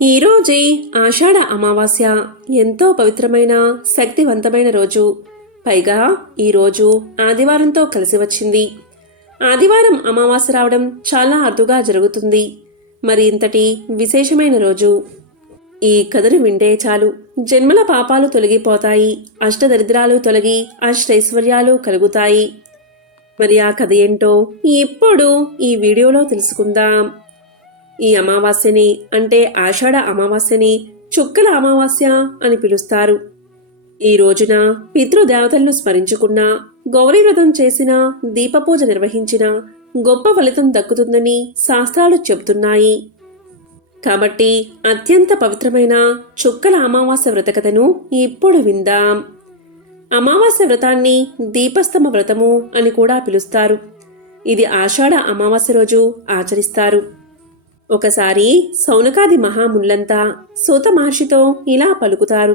ఈరోజే ఆషాఢ అమావాస్య. ఎంతో పవిత్రమైన శక్తివంతమైన రోజు. పైగా ఈరోజు ఆదివారంతో కలిసి వచ్చింది. ఆదివారం అమావాస్య రావడం చాలా అరుదుగా జరుగుతుంది. మరి ఇంతటి విశేషమైన రోజు. ఈ కథను వింటే చాలు జన్మల పాపాలు తొలగిపోతాయి, అష్టదరిద్రాలు తొలగి అష్టైశ్వర్యాలు కలుగుతాయి. మరి ఆ కథ ఏంటో ఇప్పుడు ఈ వీడియోలో తెలుసుకుందాం. ఈ అమావాస్యని అంటే ఆషాఢ అమావాస్యని చుక్కల అమావాస్య అని పిలుస్తారు. ఈ రోజున పితృదేవతలను స్మరించుకున్నా, గౌరీ వ్రతం చేసినా, దీపపూజ నిర్వహించినా గొప్ప ఫలితం దక్కుతుందని శాస్త్రాలు చెబుతున్నాయి. కాబట్టి అత్యంత పవిత్రమైన చుక్కల అమావాస్య వ్రతకథను ఇప్పుడు విందాం. అమావాస్య వ్రతాన్ని దీపస్తమ వ్రతము అని కూడా పిలుస్తారు. ఇది ఆషాఢ అమావాస్య రోజు ఆచరిస్తారు. ఒకసారి సౌనకాది మహామునులంతా సూత మహర్షితో ఇలా పలుకుతారు.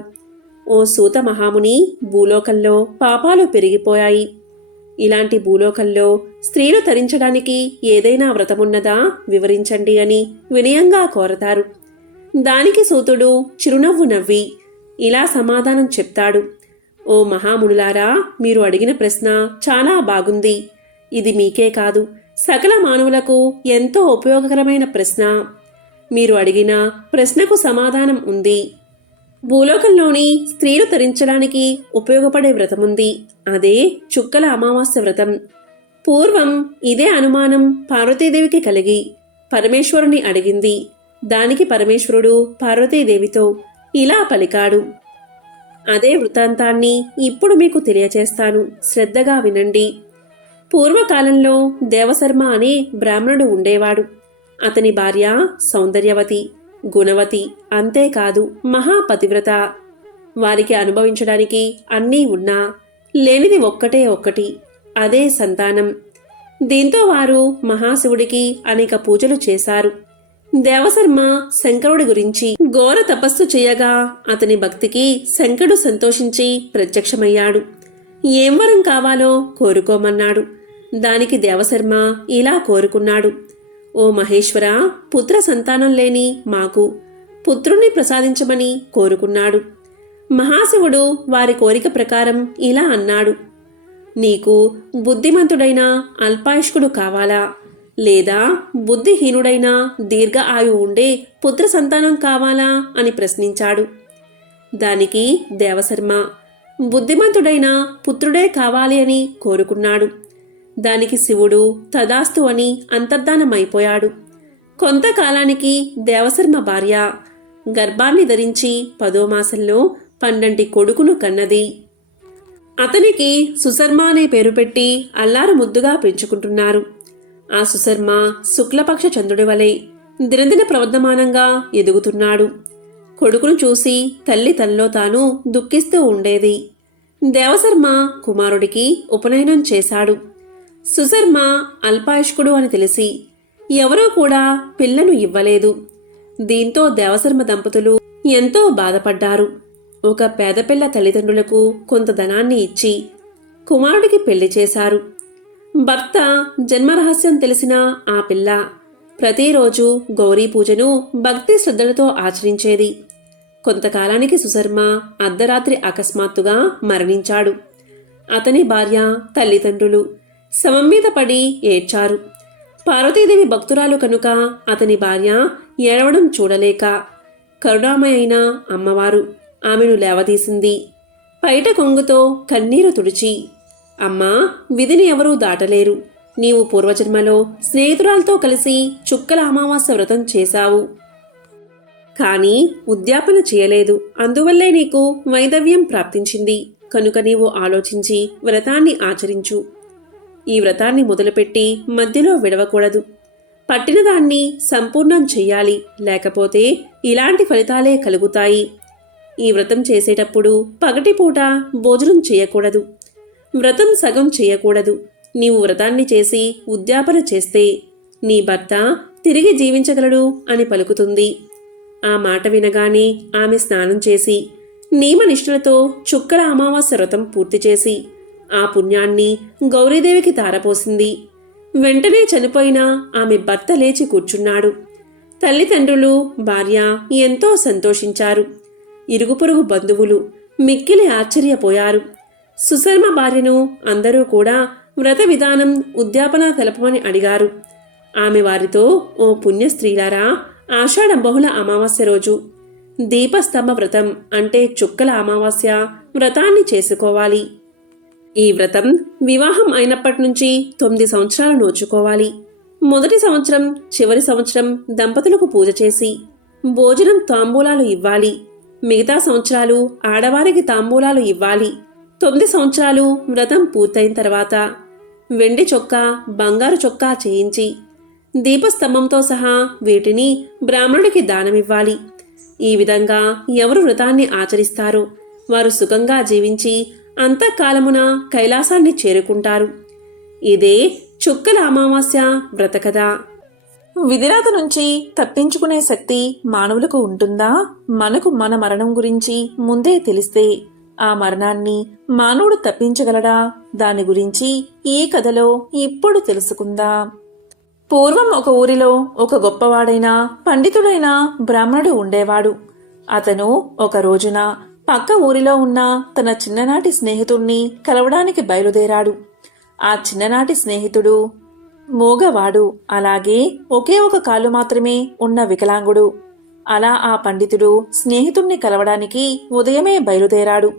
ఓ సూత మహాముని, భూలోకంలో పాపాలు పెరిగిపోయాయి. ఇలాంటి భూలోకంలో స్త్రీలు తరించడానికి ఏదైనా వ్రతమున్నదా వివరించండి అని వినయంగా కోరతారు. దానికి సూతుడు చిరునవ్వు నవ్వి ఇలా సమాధానం చెప్తాడు. ఓ మహామునులారా, మీరు అడిగిన ప్రశ్న చాలా బాగుంది. ఇది మీకే కాదు, సకల మానవులకు ఎంతో ఉపయోగకరమైన ప్రశ్న. మీరు అడిగిన ప్రశ్నకు సమాధానం ఉంది. భూలోకంలోని స్త్రీలు తరించడానికి ఉపయోగపడే వ్రతముంది. అదే చుక్కల అమావాస్య వ్రతం. పూర్వం ఇదే అనుమానం పార్వతీదేవికి కలిగి పరమేశ్వరుని అడిగింది. దానికి పరమేశ్వరుడు పార్వతీదేవితో ఇలా పలికాడు. అదే వృత్తాంతాన్ని ఇప్పుడు మీకు తెలియచేస్తాను, శ్రద్ధగా వినండి. పూర్వకాలంలో దేవశర్మ అనే బ్రాహ్మణుడు ఉండేవాడు. అతని భార్య సౌందర్యవతి, గుణవతి, అంతేకాదు మహాపతివ్రత. వారికి అనుభవించడానికి అన్నీ ఉన్నా లేనిది ఒక్కటే ఒక్కటి, అదే సంతానం. దీంతో వారు మహాశివుడికి అనేక పూజలు చేశారు. దేవశర్మ శంకరుడి గురించి ఘోర తపస్సు చేయగా అతని భక్తికి శంకరుడు సంతోషించి ప్రత్యక్షమయ్యాడు. ఏం వరం కావాలో కోరుకోమన్నాడు. దానికి దేవశర్మ ఇలా కోరుకున్నాడు. ఓ మహేశ్వర, పుత్ర సంతానం లేని మాకు పుత్రుణ్ణి ప్రసాదించమని కోరుకున్నాడు. మహాశివుడు వారి కోరిక ప్రకారం ఇలా అన్నాడు. నీకు బుద్ధిమంతుడైన అల్పాయుష్కుడు కావాలా, లేదా బుద్ధిహీనుడైన దీర్ఘ ఆయువు ఉండే పుత్ర సంతానం కావాలా అని ప్రశ్నించాడు. దానికి దేవశర్మ బుద్ధిమంతుడైన పుత్రుడే కావాలి అని కోరుకున్నాడు. దానికి శివుడు తదాస్తు అని అంతర్ధానమైపోయాడు. కొంతకాలానికి దేవశర్మ భార్య గర్భాన్ని ధరించి 10వ మాసంలో 12 కొడుకును కన్నది. అతనికి సుశర్మ అనే పేరు పెట్టి అల్లారు ముద్దుగా పెంచుకుంటున్నారు. ఆ సుశర్మ శుక్లపక్ష చంద్రుడి వలె దినదిన ప్రవర్ధమానంగా ఎదుగుతున్నాడు. కొడుకును చూసి తల్లి తనలో తాను దుఃఖిస్తూ ఉండేది. దేవశర్మ కుమారుడికి ఉపనయనం చేశాడు. సుశర్మ అల్పాయుష్కుడు అని తెలిసి ఎవరూ కూడా పిల్లను ఇవ్వలేదు. దీంతో దేవశర్మ దంపతులు ఎంతో బాధపడ్డారు. ఒక పేదపిల్ల తల్లిదండ్రులకు కొంత ధనాన్ని ఇచ్చి కుమారుడికి పెళ్లి చేశారు. భర్త జన్మరహస్యం తెలిసిన ఆ పిల్ల ప్రతిరోజు గౌరీ పూజను భక్తి శ్రద్ధలతో ఆచరించేది. కొంతకాలానికి సుశర్మ అర్ధరాత్రి అకస్మాత్తుగా మరణించాడు. అతని భార్య, తల్లిదండ్రులు శవం మీద పడి ఏడ్చారు. పార్వతీదేవి భక్తురాలు కనుక అతని భార్య ఏడవడం చూడలేక కరుణామయ అయిన అమ్మవారు ఆమెను లేవదీసింది. పైట కొంగుతో కన్నీరు తుడిచి, అమ్మా, విధిని ఎవరూ దాటలేరు. నీవు పూర్వజన్మలో స్నేహితురాలతో కలిసి చుక్కల అమావాస్య వ్రతం చేశావు. కానీ ఉద్యాపన చేయలేదు. అందువల్లే నీకు వైదవ్యం ప్రాప్తించింది. కనుక నీవు ఆలోచించి వ్రతాన్ని ఆచరించు. ఈ వ్రతాన్ని మొదలుపెట్టి మధ్యలో విడవకూడదు. పట్టినదాన్ని సంపూర్ణం చెయ్యాలి, లేకపోతే ఇలాంటి ఫలితాలే కలుగుతాయి. ఈ వ్రతం చేసేటప్పుడు పగటిపూట భోజనం చేయకూడదు. వ్రతం సగం చేయకూడదు. నీవు వ్రతాన్ని చేసి ఉద్యాపన చేస్తే నీ భర్త తిరిగి జీవించగలడు అని పలుకుతుంది. ఆ మాట వినగానే ఆమె స్నానం చేసి నియమనిష్ఠులతో చుక్కల అమావాస్య వ్రతం పూర్తి చేసి ఆ పుణ్యాన్ని గౌరీదేవికి తారపోసింది. వెంటనే చనిపోయిన ఆమె భర్త లేచి కూర్చున్నాడు. తల్లిదండ్రులు, భార్య ఎంతో సంతోషించారు. ఇరుగు పొరుగు బంధువులు మిక్కిలి ఆశ్చర్యపోయారు. సుశర్మ భార్యను అందరూ కూడా వ్రత విధానం, ఉద్యాపన తెలపమని అడిగారు. ఆమె వారితో, ఓ పుణ్య స్త్రీలారా, ఆషాఢ బహుళ అమావాస్య రోజు దీపస్తంభ వ్రతం అంటే చుక్కల అమావాస్య వ్రతాన్ని చేసుకోవాలి. ఈ వ్రతం వివాహం అయినప్పటి నుంచి 9 సంవత్సరాలు నోచుకోవాలి. మొదటి సంవత్సరం, చివరి సంవత్సరం దంపతులకు పూజ చేసి భోజనం, తాంబూలాలు ఇవ్వాలి. మిగతా సంవత్సరాలు ఆడవారికి తాంబూలాలు ఇవ్వాలి. 9 సంవత్సరాలు వ్రతం పూర్తయిన తర్వాత వెండి చొక్కా, బంగారు చొక్కా చేయించి దీపస్తంభంతో సహా వీటిని బ్రాహ్మణుడికి దానమివ్వాలి. ఈ విధంగా ఎవరు వ్రతాన్ని ఆచరిస్తారో వారు సుఖంగా జీవించి అంతఃకాలమున కైలాసాన్ని చేరుకుంటారు. ఇదే చుక్కల అమావాస్య వ్రత కథ. విధిరాత నుంచి తప్పించుకునే శక్తి మానవులకు ఉంటుందా? మనకు మన మరణం గురించి ముందే తెలిస్తే ఆ మరణాన్ని మానవుడు తప్పించగలడా? దాని గురించి ఈ కథలో ఇప్పుడు తెలుసుకుందాం. పూర్వం ఒక ఊరిలో ఒక గొప్పవాడైన పండితుడైన బ్రాహ్మణుడు ఉండేవాడు. అతను ఒక రోజున పక్క ఊరిలో ఉన్న తన చిన్ననాటి స్నేహితుణ్ణి కలవడానికి బయలుదేరాడు. ఆ చిన్ననాటి స్నేహితుడు మోగవాడు, అలాగే ఒకే ఒక కాలు మాత్రమే ఉన్న వికలాంగుడు. అలా ఆ పండితుడు స్నేహితుణ్ణి కలవడానికి ఉదయమే బయలుదేరాడు.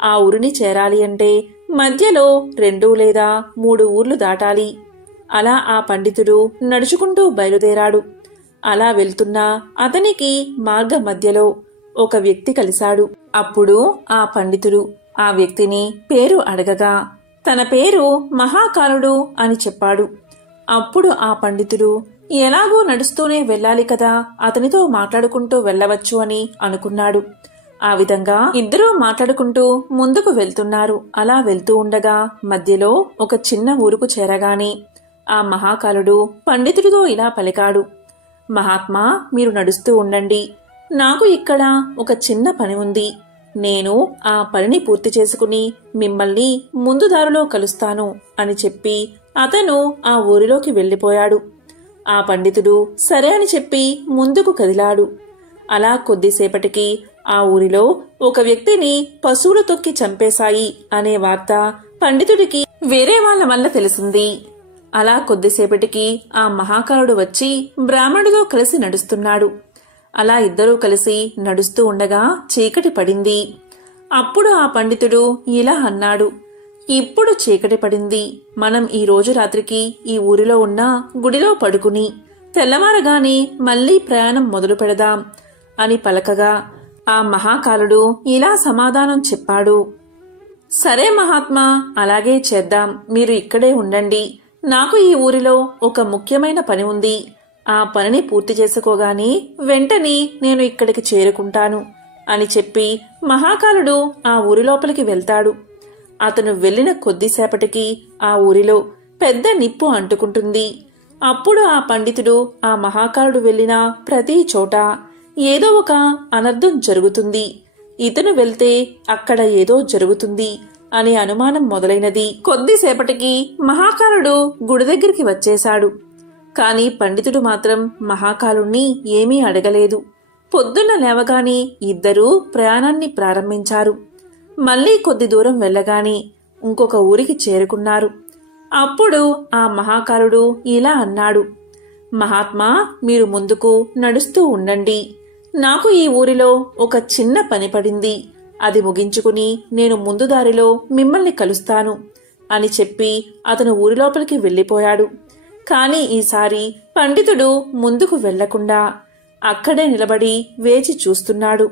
ఆ ఊరిని చేరాలి అంటే మధ్యలో 2 లేదా 3 ఊర్లు దాటాలి. అలా ఆ పండితుడు నడుచుకుంటూ బయలుదేరాడు. అలా వెళ్తున్నా అతనికి మార్గ మధ్యలో ఒక వ్యక్తి కలిశాడు. అప్పుడు ఆ పండితుడు ఆ వ్యక్తిని పేరు అడగగా తన పేరు మహాకాలుడు అని చెప్పాడు. అప్పుడు ఆ పండితుడు ఎలాగూ నడుస్తూనే వెళ్ళాలి కదా, అతనితో మాట్లాడుకుంటూ వెళ్ళవచ్చు అని అనుకున్నాడు. ఆ విధంగా ఇద్దరూ మాట్లాడుకుంటూ ముందుకు వెళ్తున్నారు. అలా వెళ్తూ ఉండగా మధ్యలో ఒక చిన్న ఊరుకు చేరగానే ఆ మహాకాలుడు పండితుడితో ఇలా పలికాడు. మహాత్మా, మీరు నడుస్తూ ఉండండి. నాకు ఇక్కడ ఒక చిన్న పని ఉంది. నేను ఆ పనిని పూర్తి చేసుకుని మిమ్మల్ని ముందు దారిలో కలుస్తాను అని చెప్పి అతను ఆ ఊరిలోకి వెళ్ళిపోయాడు. ఆ పండితుడు సరే అని చెప్పి ముందుకు కదిలాడు. అలా కొద్దిసేపటికి ఆ ఊరిలో ఒక వ్యక్తిని పశువులు తొక్కి చంపేశాయి అనే వార్త పండితుడికి వేరే వాళ్ల వల్ల తెలిసింది. అలా కొద్దిసేపటికి ఆ మహాకాలుడు వచ్చి బ్రాహ్మణుడితో కలిసి నడుస్తున్నాడు. అలా ఇద్దరూ కలిసి నడుస్తూ ఉండగా చీకటి పడింది. అప్పుడు ఆ పండితుడు ఇలా అన్నాడు, ఇప్పుడు చీకటి పడింది. మనం ఈ రోజు రాత్రికి ఈ ఊరిలో ఉన్న గుడిలో పడుకుని తెల్లవారగానే మళ్లీ ప్రయాణం మొదలు పెడదాం అని పలకగా ఆ మహాకాలుడు ఇలా సమాధానం చెప్పాడు. సరే మహాత్మా, అలాగే చేద్దాం. మీరు ఇక్కడే ఉండండి. నాకు ఈ ఊరిలో ఒక ముఖ్యమైన పని ఉంది. ఆ పనిని పూర్తి చేసుకోగానే వెంటనే నేను ఇక్కడికి చేరుకుంటాను అని చెప్పి మహాకాలుడు ఆ ఊరి లోపలికి వెళ్తాడు. అతను వెళ్లిన కొద్దిసేపటికి ఆ ఊరిలో పెద్ద నిప్పు అంటుకుంటుంది. అప్పుడు ఆ పండితుడు ఆ మహాకాలుడు వెళ్లిన ప్రతి చోట ఏదో ఒక అనర్థం జరుగుతుంది. ఇతను వెళ్తే అక్కడ ఏదో జరుగుతుంది అనే అనుమానం మొదలైనది. కొద్దిసేపటికి మహాకాలుడు గుడి దగ్గరికి వచ్చేశాడు. కాని పండితుడు మాత్రం మహాకాలుణ్ణి ఏమీ అడగలేదు. పొద్దున్న లేవగానే ఇద్దరూ ప్రయాణాన్ని ప్రారంభించారు. మళ్లీ కొద్ది దూరం వెళ్ళగానే ఇంకొక ఊరికి చేరుకున్నారు. అప్పుడు ఆ మహాకాలుడు ఇలా అన్నాడు, మహాత్మా, మీరు ముందుకు నడుస్తూ ఉండండి. నాకు ఈ ఊరిలో ఒక చిన్న పని పడింది. అది ముగించుకుని నేను ముందు దారిలో మిమ్మల్ని కలుస్తాను అని చెప్పి అతను ఊరి లోపలికి వెళ్లిపోయాడు. కాని ఈసారి పండితుడు ముందుకు వెళ్లకుండా అక్కడే నిలబడి వేచి చూస్తున్నాడు.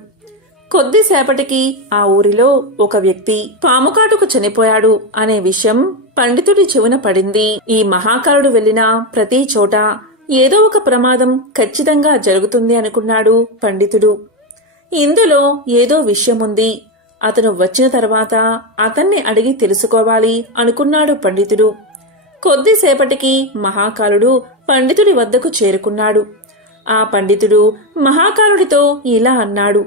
కొద్దిసేపటికి ఆ ఊరిలో ఒక వ్యక్తి పాముకాటుకు చనిపోయాడు అనే విషయం పండితుడి చెవున పడింది. ఈ మహాకాలుడు వెళ్లిన ప్రతి చోట ఏదో ఒక ప్రమాదం ఖచ్చితంగా జరుగుతుంది అనుకున్నాడు పండితుడు. ఇందులో ఏదో విషయముంది. అతను వచ్చిన తర్వాత అతన్ని అడిగి తెలుసుకోవాలి అనుకున్నాడు పండితుడు. కొద్దిసేపటికి మహాకాలుడు పండితుడి వద్దకు చేరుకున్నాడు. ఆ పండితుడు మహాకాలుడితో ఇలా అన్నాడు,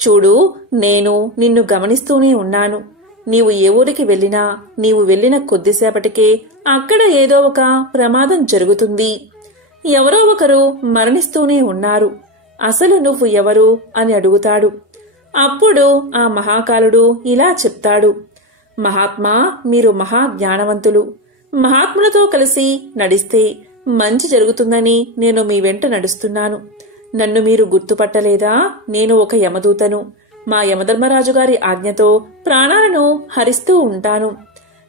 చూడు, నేను నిన్ను గమనిస్తూనే ఉన్నాను. నీవు ఏ ఊరికి వెళ్ళినా నీవు వెళ్ళిన కొద్దిసేపటికే అక్కడ ఏదో ఒక ప్రమాదం జరుగుతుంది. ఎవరో ఒకరు మరణిస్తూనే ఉన్నారు. అసలు నువ్వు ఎవరు అని అడుగుతాడు. అప్పుడు ఆ మహాకాలుడు ఇలా చెప్తాడు. మహాత్మా, మీరు మహా జ్ఞానవంతులు. మహాత్ములతో కలిసి నడిస్తే మంచి జరుగుతుందని నేను మీ వెంట నడుస్తున్నాను. నన్ను మీరు గుర్తుపట్టలేదా? నేను ఒక యమదూతను. మా యమధర్మరాజు గారి ఆజ్ఞతో ప్రాణాలను హరిస్తూ ఉంటాను.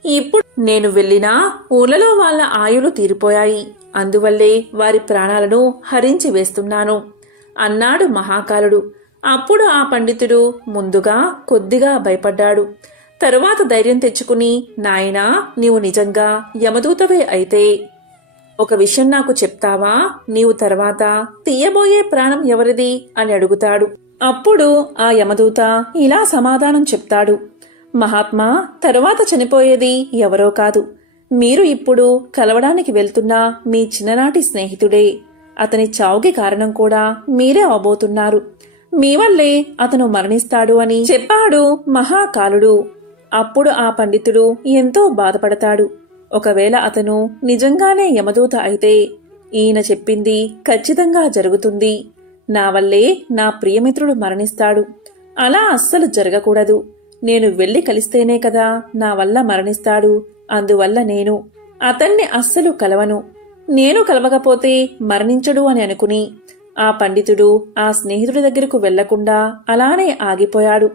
ఇప్పుడు నేను వెళ్ళినా ఊళ్ళలో వాళ్ళ ఆయులు తీరిపోయాయి. అందువల్లే వారి ప్రాణాలను హరించి వేస్తున్నాను అన్నాడు మహాకాలుడు. అప్పుడు ఆ పండితుడు ముందుగా కొద్దిగా భయపడ్డాడు. తరువాత ధైర్యం తెచ్చుకుని, నాయనా, నీవు నిజంగా యమదూతవే అయితే ఒక విషయం నాకు చెప్తావా? నీవు తర్వాత తీయబోయే ప్రాణం ఎవరిది అని అడుగుతాడు. అప్పుడు ఆ యమదూత ఇలా సమాధానం చెప్తాడు. మహాత్మా, తరువాత చనిపోయేది ఎవరో కాదు, మీరు ఇప్పుడు కలవడానికి వెళ్తున్న మీ చిన్ననాటి స్నేహితుడే. అతని చావుకి కారణం కూడా మీరే అవబోతున్నారు. మీ వల్లే అతను మరణిస్తాడు అని చెప్పాడు మహాకాలుడు. అప్పుడు ఆ పండితుడు ఎంతో బాధపడతాడు. ఒకవేళ అతను నిజంగానే యమదూత అయితే ఈయన చెప్పింది ఖచ్చితంగా జరుగుతుంది. నా వల్లే నా ప్రియమిత్రుడు మరణిస్తాడు. అలా అస్సలు జరగకూడదు. నేను వెళ్లి కలిస్తేనే కదా నా వల్ల మరణిస్తాడు. అందువల్ల నేను అతన్ని అస్సలు కలవను. నేను కలవకపోతే మరణించడు అని అనుకుని ఆ పండితుడు ఆ స్నేహితుడి దగ్గరకు వెళ్లకుండా అలానే ఆగిపోయాడు.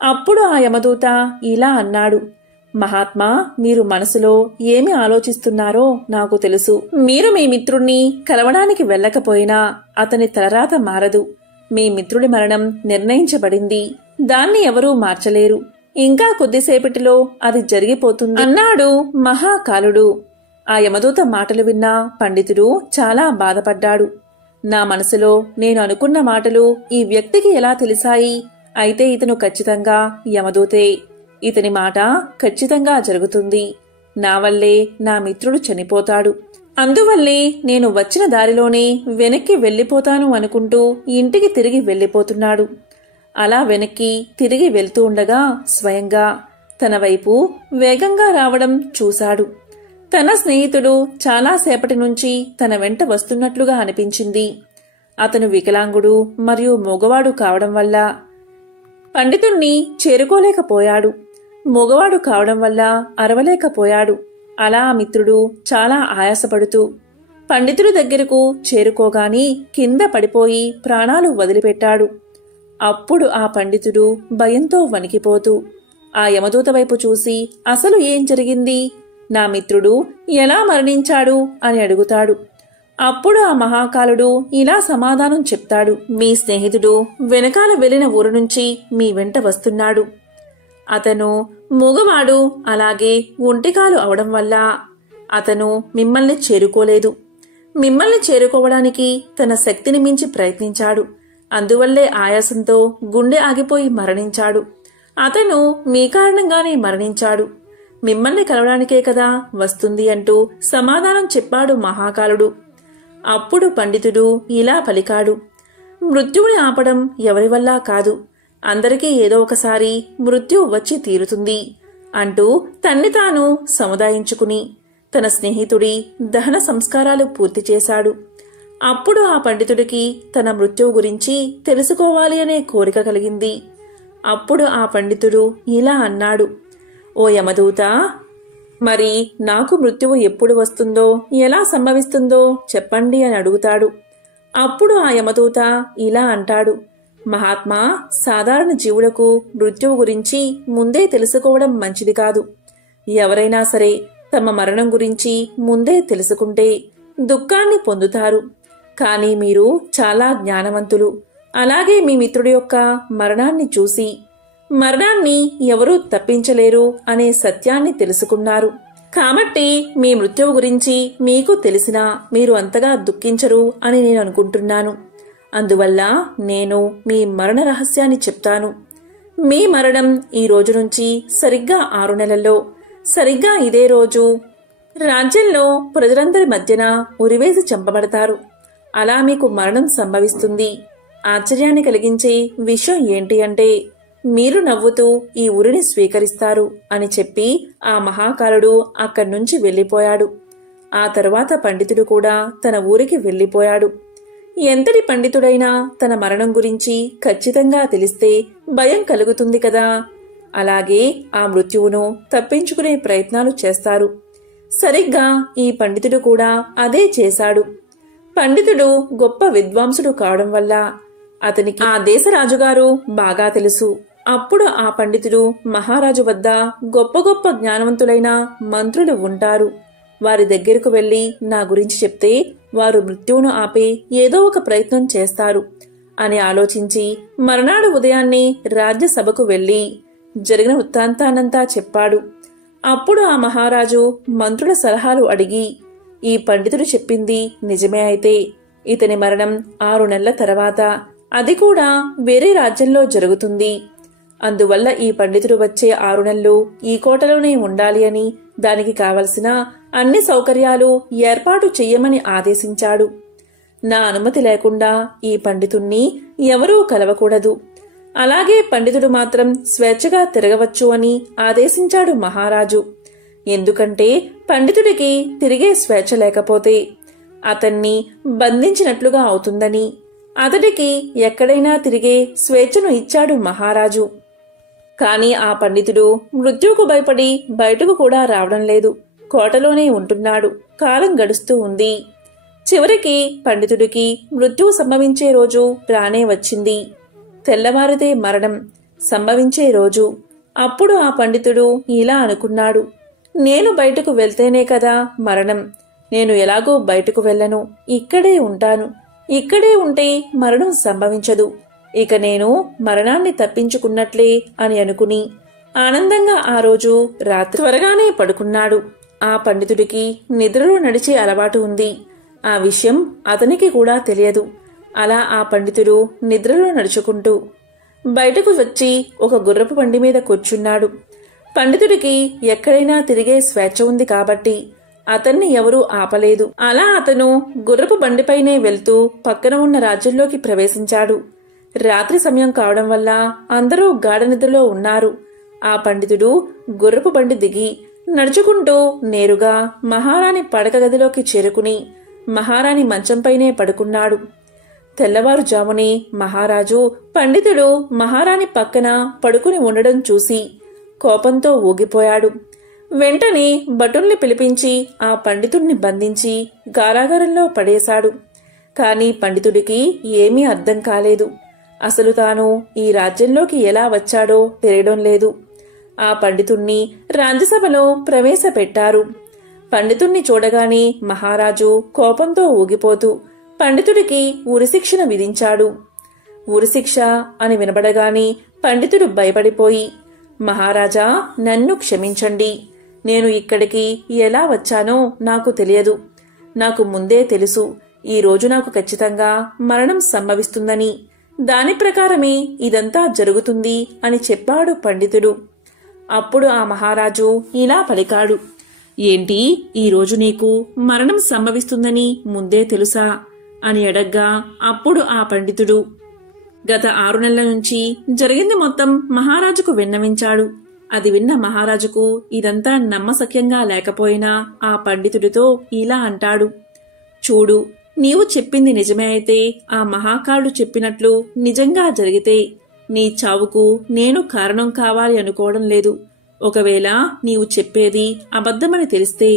అప్పుడు ఆ యమదూత ఇలా అన్నాడు. మహాత్మా, మీరు మనసులో ఏమి ఆలోచిస్తున్నారో నాకు తెలుసు. మీరు మీ మిత్రుణ్ణి కలవడానికి వెళ్ళకపోయినా అతని తలరాత మారదు. మీ మిత్రుడి మరణం నిర్ణయించబడింది. దాన్ని ఎవరూ మార్చలేరు. ఇంకా కొద్దిసేపటిలో అది జరిగిపోతుంది అన్నాడు మహాకాలుడు. ఆ యమదూత మాటలు విన్న పండితుడు చాలా బాధపడ్డాడు. నా మనసులో నేను అనుకున్న మాటలు ఈ వ్యక్తికి ఎలా తెలిసాయి? అయితే ఇతను ఖచ్చితంగా యమదూతే. ఇతని మాట ఖచ్చితంగా జరుగుతుంది. నా వల్లే నా మిత్రుడు చనిపోతాడు. అందువల్లే నేను వచ్చిన దారిలోనే వెనక్కి వెళ్లిపోతాను అనుకుంటూ ఇంటికి తిరిగి వెళ్లిపోతున్నాడు. అలా వెనక్కి తిరిగి వెళ్తూ ఉండగా స్వయంగా తన వైపు వేగంగా రావడం చూశాడు. తన స్నేహితుడు చాలాసేపటి నుంచి తన వెంట వస్తున్నట్లుగా అనిపించింది. అతను వికలాంగుడు మరియు మగవాడు కావడం వల్ల పండితుణ్ణి చేరుకోలేకపోయాడు. మగవాడు కావడం వల్ల అరవలేకపోయాడు. అలా ఆ మిత్రుడు చాలా ఆయాసపడుతూ పండితుడి దగ్గరకు చేరుకోగాని కింద పడిపోయి ప్రాణాలు వదిలిపెట్టాడు. అప్పుడు ఆ పండితుడు భయంతో వణికిపోతూ ఆ యమదూత వైపు చూసి అసలు ఏం జరిగింది, నా మిత్రుడు ఎలా మరణించాడు అని అడుగుతాడు. అప్పుడు ఆ మహాకాలుడు ఇలా సమాధానం చెప్తాడు. మీ స్నేహితుడు వెనకాల వెళ్లిన ఊరు నుంచి మీ వెంట వస్తున్నాడు. అతను మూగవాడు, అలాగే ఒంటికాలు అవడం వల్ల అతను మిమ్మల్ని చేరుకోలేదు. మిమ్మల్ని చేరుకోవడానికి తన శక్తిని మించి ప్రయత్నించాడు. అందువల్లే ఆయాసంతో గుండె ఆగిపోయి మరణించాడు. అతను మీ కారణంగానే మరణించాడు. మిమ్మల్ని కలవడానికే కదా వస్తుంది అంటూ సమాధానం చెప్పాడు మహాకాలుడు. అప్పుడు పండితుడు ఇలా పలికాడు. మృత్యువుని ఆపడం ఎవరి వల్ల కాదు. అందరికీ ఏదో ఒకసారి మృత్యు వచ్చి తీరుతుంది అంటూ తన్ని తాను సముదాయించుకుని తన స్నేహితుడి దహన సంస్కారాలు పూర్తి చేశాడు. అప్పుడు ఆ పండితుడికి తన మృత్యువు గురించి తెలుసుకోవాలి అనే కోరిక కలిగింది. అప్పుడు ఆ పండితుడు ఇలా అన్నాడు. ఓ యమదూత, మరి నాకు మృత్యువు ఎప్పుడు వస్తుందో, ఎలా సంభవిస్తుందో చెప్పండి అని అడుగుతాడు. అప్పుడు ఆ యమదూత ఇలా అంటాడు. మహాత్మా, సాధారణ జీవులకు మృత్యువు గురించి ముందే తెలుసుకోవడం మంచిది కాదు. ఎవరైనా సరే తమ మరణం గురించి ముందే తెలుసుకుంటే దుఃఖాన్ని పొందుతారు. కానీ మీరు చాలా జ్ఞానవంతులు. అలాగే మీ మిత్రుడి యొక్క మరణాన్ని చూసి మరణాన్ని ఎవరూ తప్పించలేరు అనే సత్యాన్ని తెలుసుకున్నారు. కాబట్టి మీ మృత్యువు గురించి మీకు తెలిసినా మీరు అంతగా దుఃఖించరు అని నేను అనుకుంటున్నాను. అందువల్ల నేను మీ మరణ రహస్యాన్ని చెప్తాను. మీ మరణం ఈ రోజు నుంచి సరిగ్గా 6 నెలల్లో సరిగ్గా ఇదే రోజు రాజ్యంలో ప్రజలందరి మధ్యన ఉరివేసి చంపబడతారు. అలా మీకు మరణం సంభవిస్తుంది. ఆశ్చర్యాన్ని కలిగించే విషయం ఏంటి అంటే మీరు నవ్వుతూ ఈ ఉరిని స్వీకరిస్తారు అని చెప్పి ఆ మహాకాలుడు అక్కడి నుంచి వెళ్లిపోయాడు. ఆ తరువాత పండితుడు కూడా తన ఊరికి వెళ్ళిపోయాడు. ఎంతటి పండితుడైనా తన మరణం గురించి ఖచ్చితంగా తెలిస్తే భయం కలుగుతుంది కదా. అలాగే ఆ మృత్యువును తప్పించుకునే ప్రయత్నాలు చేస్తారు. సరిగ్గా ఈ పండితుడు కూడా అదే చేశాడు. పండితుడు గొప్ప విద్వాంసుడు కావడం వల్ల అతనికి ఆ దేశ రాజుగారు బాగా తెలుసు. అప్పుడు ఆ పండితుడు మహారాజు వద్ద గొప్ప గొప్ప జ్ఞానవంతులైన మంత్రులు ఉంటారు. వారి దగ్గరకు వెళ్లి నా గురించి చెప్తే వారు మృత్యువును ఆపే ఏదో ఒక ప్రయత్నం చేస్తారు అని ఆలోచించి మర్నాడు ఉదయాన్నే రాజ్యసభకు వెళ్లి జరిగిన వృత్తాంతానంతా చెప్పాడు. అప్పుడు ఆ మహారాజు మంత్రుల సలహాలు అడిగి ఈ పండితుడు చెప్పింది నిజమే అయితే ఇతని మరణం 6 నెలల తర్వాత, అది కూడా వేరే రాజ్యంలో జరుగుతుంది. అందువల్ల ఈ పండితుడు వచ్చే 6 నెలలు ఈ కోటలోనే ఉండాలి అని, దానికి కావలసిన అన్ని సౌకర్యాలు ఏర్పాటు చెయ్యమని ఆదేశించాడు. నా అనుమతి లేకుండా ఈ పండితుణ్ణి ఎవరూ కలవకూడదు. అలాగే పండితుడు మాత్రం స్వేచ్ఛగా తిరగవచ్చు అని ఆదేశించాడు మహారాజు. ఎందుకంటే పండితుడికి తిరిగే స్వేచ్ఛ లేకపోతే అతన్ని బంధించినట్లుగా అవుతుందని అతడికి ఎక్కడైనా తిరిగే స్వేచ్ఛను ఇచ్చాడు మహారాజు. కాని ఆ పండితుడు మృత్యువుకు భయపడి బయటకు కూడా రావడం లేదు. కోటలోనే ఉంటున్నాడు. కాలం గడుస్తూ ఉంది. చివరికి పండితుడికి మృత్యువు సంభవించే రోజు రానే వచ్చింది. తెల్లవారితే మరణం సంభవించే రోజు. అప్పుడు ఆ పండితుడు ఇలా అనుకున్నాడు, నేను బయటకు వెళ్తేనే కదా మరణం. నేను ఎలాగో బయటకు వెళ్ళను, ఇక్కడే ఉంటాను. ఇక్కడే ఉంటే మరణం సంభవించదు. ఇక నేను మరణాన్ని తప్పించుకున్నట్లే అని అనుకుని ఆనందంగా ఆ రోజు రాత్రి త్వరగానే పడుకున్నాడు. ఆ పండితుడికి నిద్రలో నడిచే అలవాటు ఉంది. ఆ విషయం అతనికి కూడా తెలియదు. అలా ఆ పండితుడు నిద్రలో నడుచుకుంటూ బయటకు వచ్చి ఒక గుర్రపు బండి మీద కూర్చున్నాడు. పండితుడికి ఎక్కడైనా తిరిగే స్వేచ్ఛ ఉంది కాబట్టి అతన్ని ఎవరూ ఆపలేదు. అలా అతను గుర్రపు బండిపైనే వెళ్తూ పక్కన ఉన్న రాజ్యంలోకి ప్రవేశించాడు. రాత్రి సమయం కావడం వల్ల అందరూ గాఢ నిద్రలో ఉన్నారు. ఆ పండితుడు గుర్రపు బండి దిగి నడుచుకుంటూ నేరుగా మహారాణి పడక గదిలోకి చేరుకుని మహారాణి మంచంపైనే పడుకున్నాడు. తెల్లవారుజామునే మహారాజు పండితుడు మహారాణి పక్కన పడుకుని ఉండడం చూసి కోపంతో ఊగిపోయాడు. వెంటనే భటుల్ని పిలిపించి ఆ పండితుడిని బంధించి కారాగారంలో పడేశాడు. కాని పండితుడికి ఏమీ అర్థం కాలేదు. అసలు తాను ఈ రాజ్యంలోకి ఎలా వచ్చాడో తెలియడం లేదు. ఆ పండితుణ్ణి రాజ్యసభలో ప్రవేశపెట్టారు. పండితుణ్ణి చూడగానే మహారాజు కోపంతో ఊగిపోతూ పండితుడికి ఉరిశిక్షణ విధించాడు. ఉరిశిక్ష అని వినబడగానే పండితుడు భయపడిపోయి, మహారాజా, నన్ను క్షమించండి. నేను ఇక్కడికి ఎలా వచ్చానో నాకు తెలియదు. నాకు ముందే తెలుసు ఈ రోజు నాకు ఖచ్చితంగా మరణం సంభవిస్తుందని. దాని ప్రకారమే ఇదంతా జరుగుతుంది అని చెప్పాడు పండితుడు. అప్పుడు ఆ మహారాజు ఇలా పలికాడు, ఏంటి, ఈరోజు నీకు మరణం సంభవిస్తుందని ముందే తెలుసా అని అడగ్గా అప్పుడు ఆ పండితుడు గత 6 నెలల నుంచి జరిగింది మొత్తం మహారాజుకు విన్నవించాడు. అది విన్న మహారాజుకు ఇదంతా నమ్మశక్యంగా లేకపోయినా ఆ పండితుడితో ఇలా అంటాడు, చూడు, నీవు చెప్పింది నిజమే అయితే, ఆ మహాకారుడు చెప్పినట్లు నిజంగా జరిగితే నీ చావుకు నేను కారణం కావాలి అనుకోవడం లేదు. ఒకవేళ నీవు చెప్పేది అబద్ధమని తెలిస్తే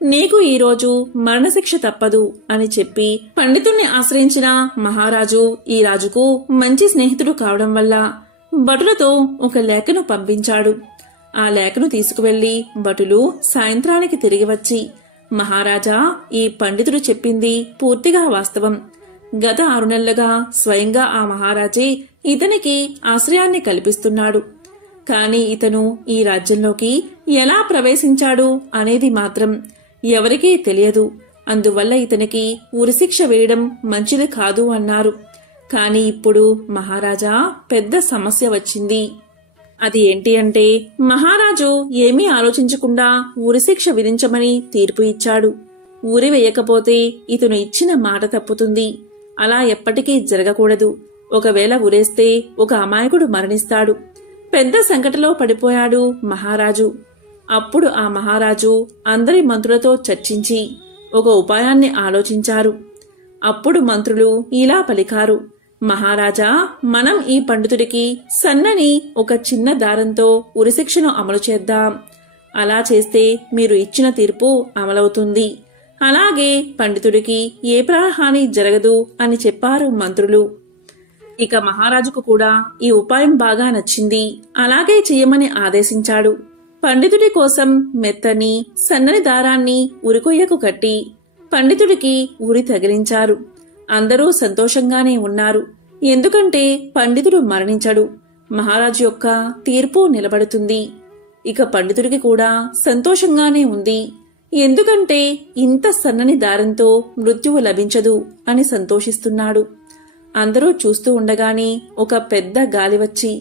నీకు ఈరోజు మరణశిక్ష తప్పదు అని చెప్పి పండితుణ్ణి ఆశ్రయించిన మహారాజు ఈ రాజుకు మంచి స్నేహితుడు కావడం వల్ల భటులతో ఒక లేఖను పంపించాడు. ఆ లేఖను తీసుకువెళ్లి భటులు సాయంత్రానికి తిరిగి వచ్చి, మహారాజా, ఈ పండితుడు చెప్పింది పూర్తిగా వాస్తవం. గత 6 నెలలుగా స్వయంగా ఆ మహారాజే ఇతనికి ఆశ్రయాన్ని కల్పిస్తున్నాడు. కాని ఇతను ఈ రాజ్యంలోకి ఎలా ప్రవేశించాడు అనేది మాత్రం ఎవరికీ తెలియదు. అందువల్ల ఇతనికి ఉరిశిక్ష వేయడం మంచిది కాదు అన్నారు. కాని ఇప్పుడు మహారాజా, పెద్ద సమస్య వచ్చింది. అది ఏంటి అంటే, మహారాజు ఏమీ ఆలోచించకుండా ఉరిశిక్ష విధించమని తీర్పు ఇచ్చాడు. ఉరి వేయకపోతే ఇతను ఇచ్చిన మాట తప్పుతుంది. అలా ఎప్పటికీ జరగకూడదు. ఒకవేళ ఉరేస్తే ఒక అమాయకుడు మరణిస్తాడు. పెద్ద సంకటలో పడిపోయాడు మహారాజు. అప్పుడు ఆ మహారాజు అందరి మంత్రులతో చర్చించి ఒక ఉపాయాన్ని ఆలోచించారు. అప్పుడు మంత్రులు ఇలా పలికారు: మహారాజా, మనం ఈ పండితుడికి సన్నని ఒక చిన్న దారంతో ఉరిశిక్షను అమలు చేద్దాం. అలా చేస్తే మీరు ఇచ్చిన తీర్పు అమలవుతుంది. అలాగే పండితుడికి ఏ ప్రాణహాని జరగదు అని చెప్పారు మంత్రులు. ఇక మహారాజుకు కూడా ఈ ఉపాయం బాగా నచ్చింది. అలాగే చెయ్యమని ఆదేశించాడు. పండితుడి కోసం మెత్తని సన్నని దారాన్ని ఉరికొయ్యకు కట్టి పండితుడికి ఉరి తగిలించారు. అందరూ సంతోషంగానే ఉన్నారు. ఎందుకంటే పండితుడు మరణించడు, మహారాజు యొక్క తీర్పు నిలబడుతుంది. ఇక పండితుడికి కూడా సంతోషంగానే ఉంది. ఎందుకంటే ఇంత సన్నని దారంతో మృత్యువు లభించదు అని సంతోషిస్తున్నాడు. అందరూ చూస్తూ ఉండగానే ఒక పెద్ద గాలి వచ్చి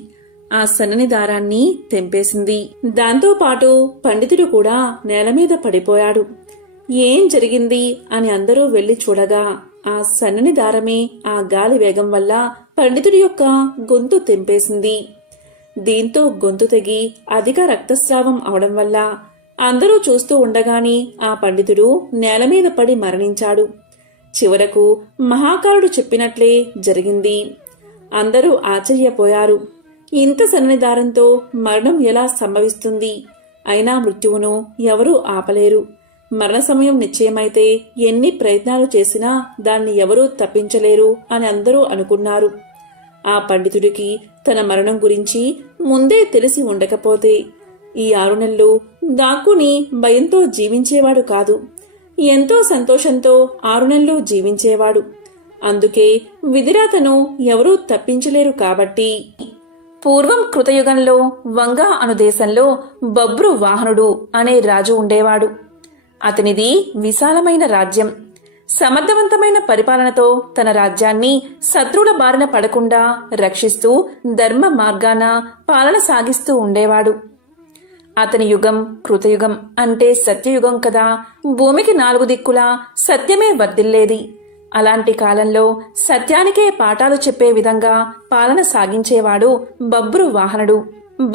ఆ సన్నని దారాన్ని తెంపేసింది. దాంతో పాటు పండితుడు కూడా నేల మీద పడిపోయాడు. ఏం జరిగింది అని అందరూ వెళ్లి చూడగా ఆ సన్నని దారమే ఆ గాలి వేగం వల్ల పండితుడి యొక్క గొంతు తెంపేసింది. దీంతో గొంతు తెగి అధిక రక్తస్రావం అవడం వల్ల అందరూ చూస్తూ ఉండగానే ఆ పండితుడు నేల మీద పడి మరణించాడు. చివరకు మహాకారుడు చెప్పినట్లే జరిగింది. అందరూ ఆశ్చర్యపోయారు. ఇంత సన్నని దారంతో మరణం ఎలా సంభవిస్తుంది? అయినా మృత్యువును ఎవరూ ఆపలేరు. మరణ సమయం నిశ్చయమైతే ఎన్ని ప్రయత్నాలు చేసినా దాన్ని ఎవరూ తప్పించలేరు అని అందరూ అనుకున్నారు. ఆ పండితుడికి తన మరణం గురించి ముందే తెలిసి ఉండకపోతే ఈ 6 నెలలు దాక్కుని భయంతో జీవించేవాడు కాదు. ఎంతో సంతోషంతో 6 నెలలు జీవించేవాడు. అందుకే విధిరాతను ఎవరూ తప్పించలేరు కాబట్టి. పూర్వం కృతయుగంలో వంగా అను దేశంలో బబ్రు వాహనుడు అనే రాజు ఉండేవాడు. అతనిది విశాలమైన రాజ్యం. సమర్థవంతమైన పరిపాలనతో తన రాజ్యాన్ని శత్రువుల బారిన పడకుండా రక్షిస్తూ ధర్మ మార్గాన పాలన సాగిస్తూ ఉండేవాడు. అతని యుగం కృతయుగం అంటే సత్యయుగం కదా. భూమికి 4 దిక్కులా సత్యమే వర్ధిల్లేది. అలాంటి కాలంలో సత్యానికే పాఠాలు చెప్పే విధంగా పాలన సాగించేవాడు బబ్రు వాహనుడు.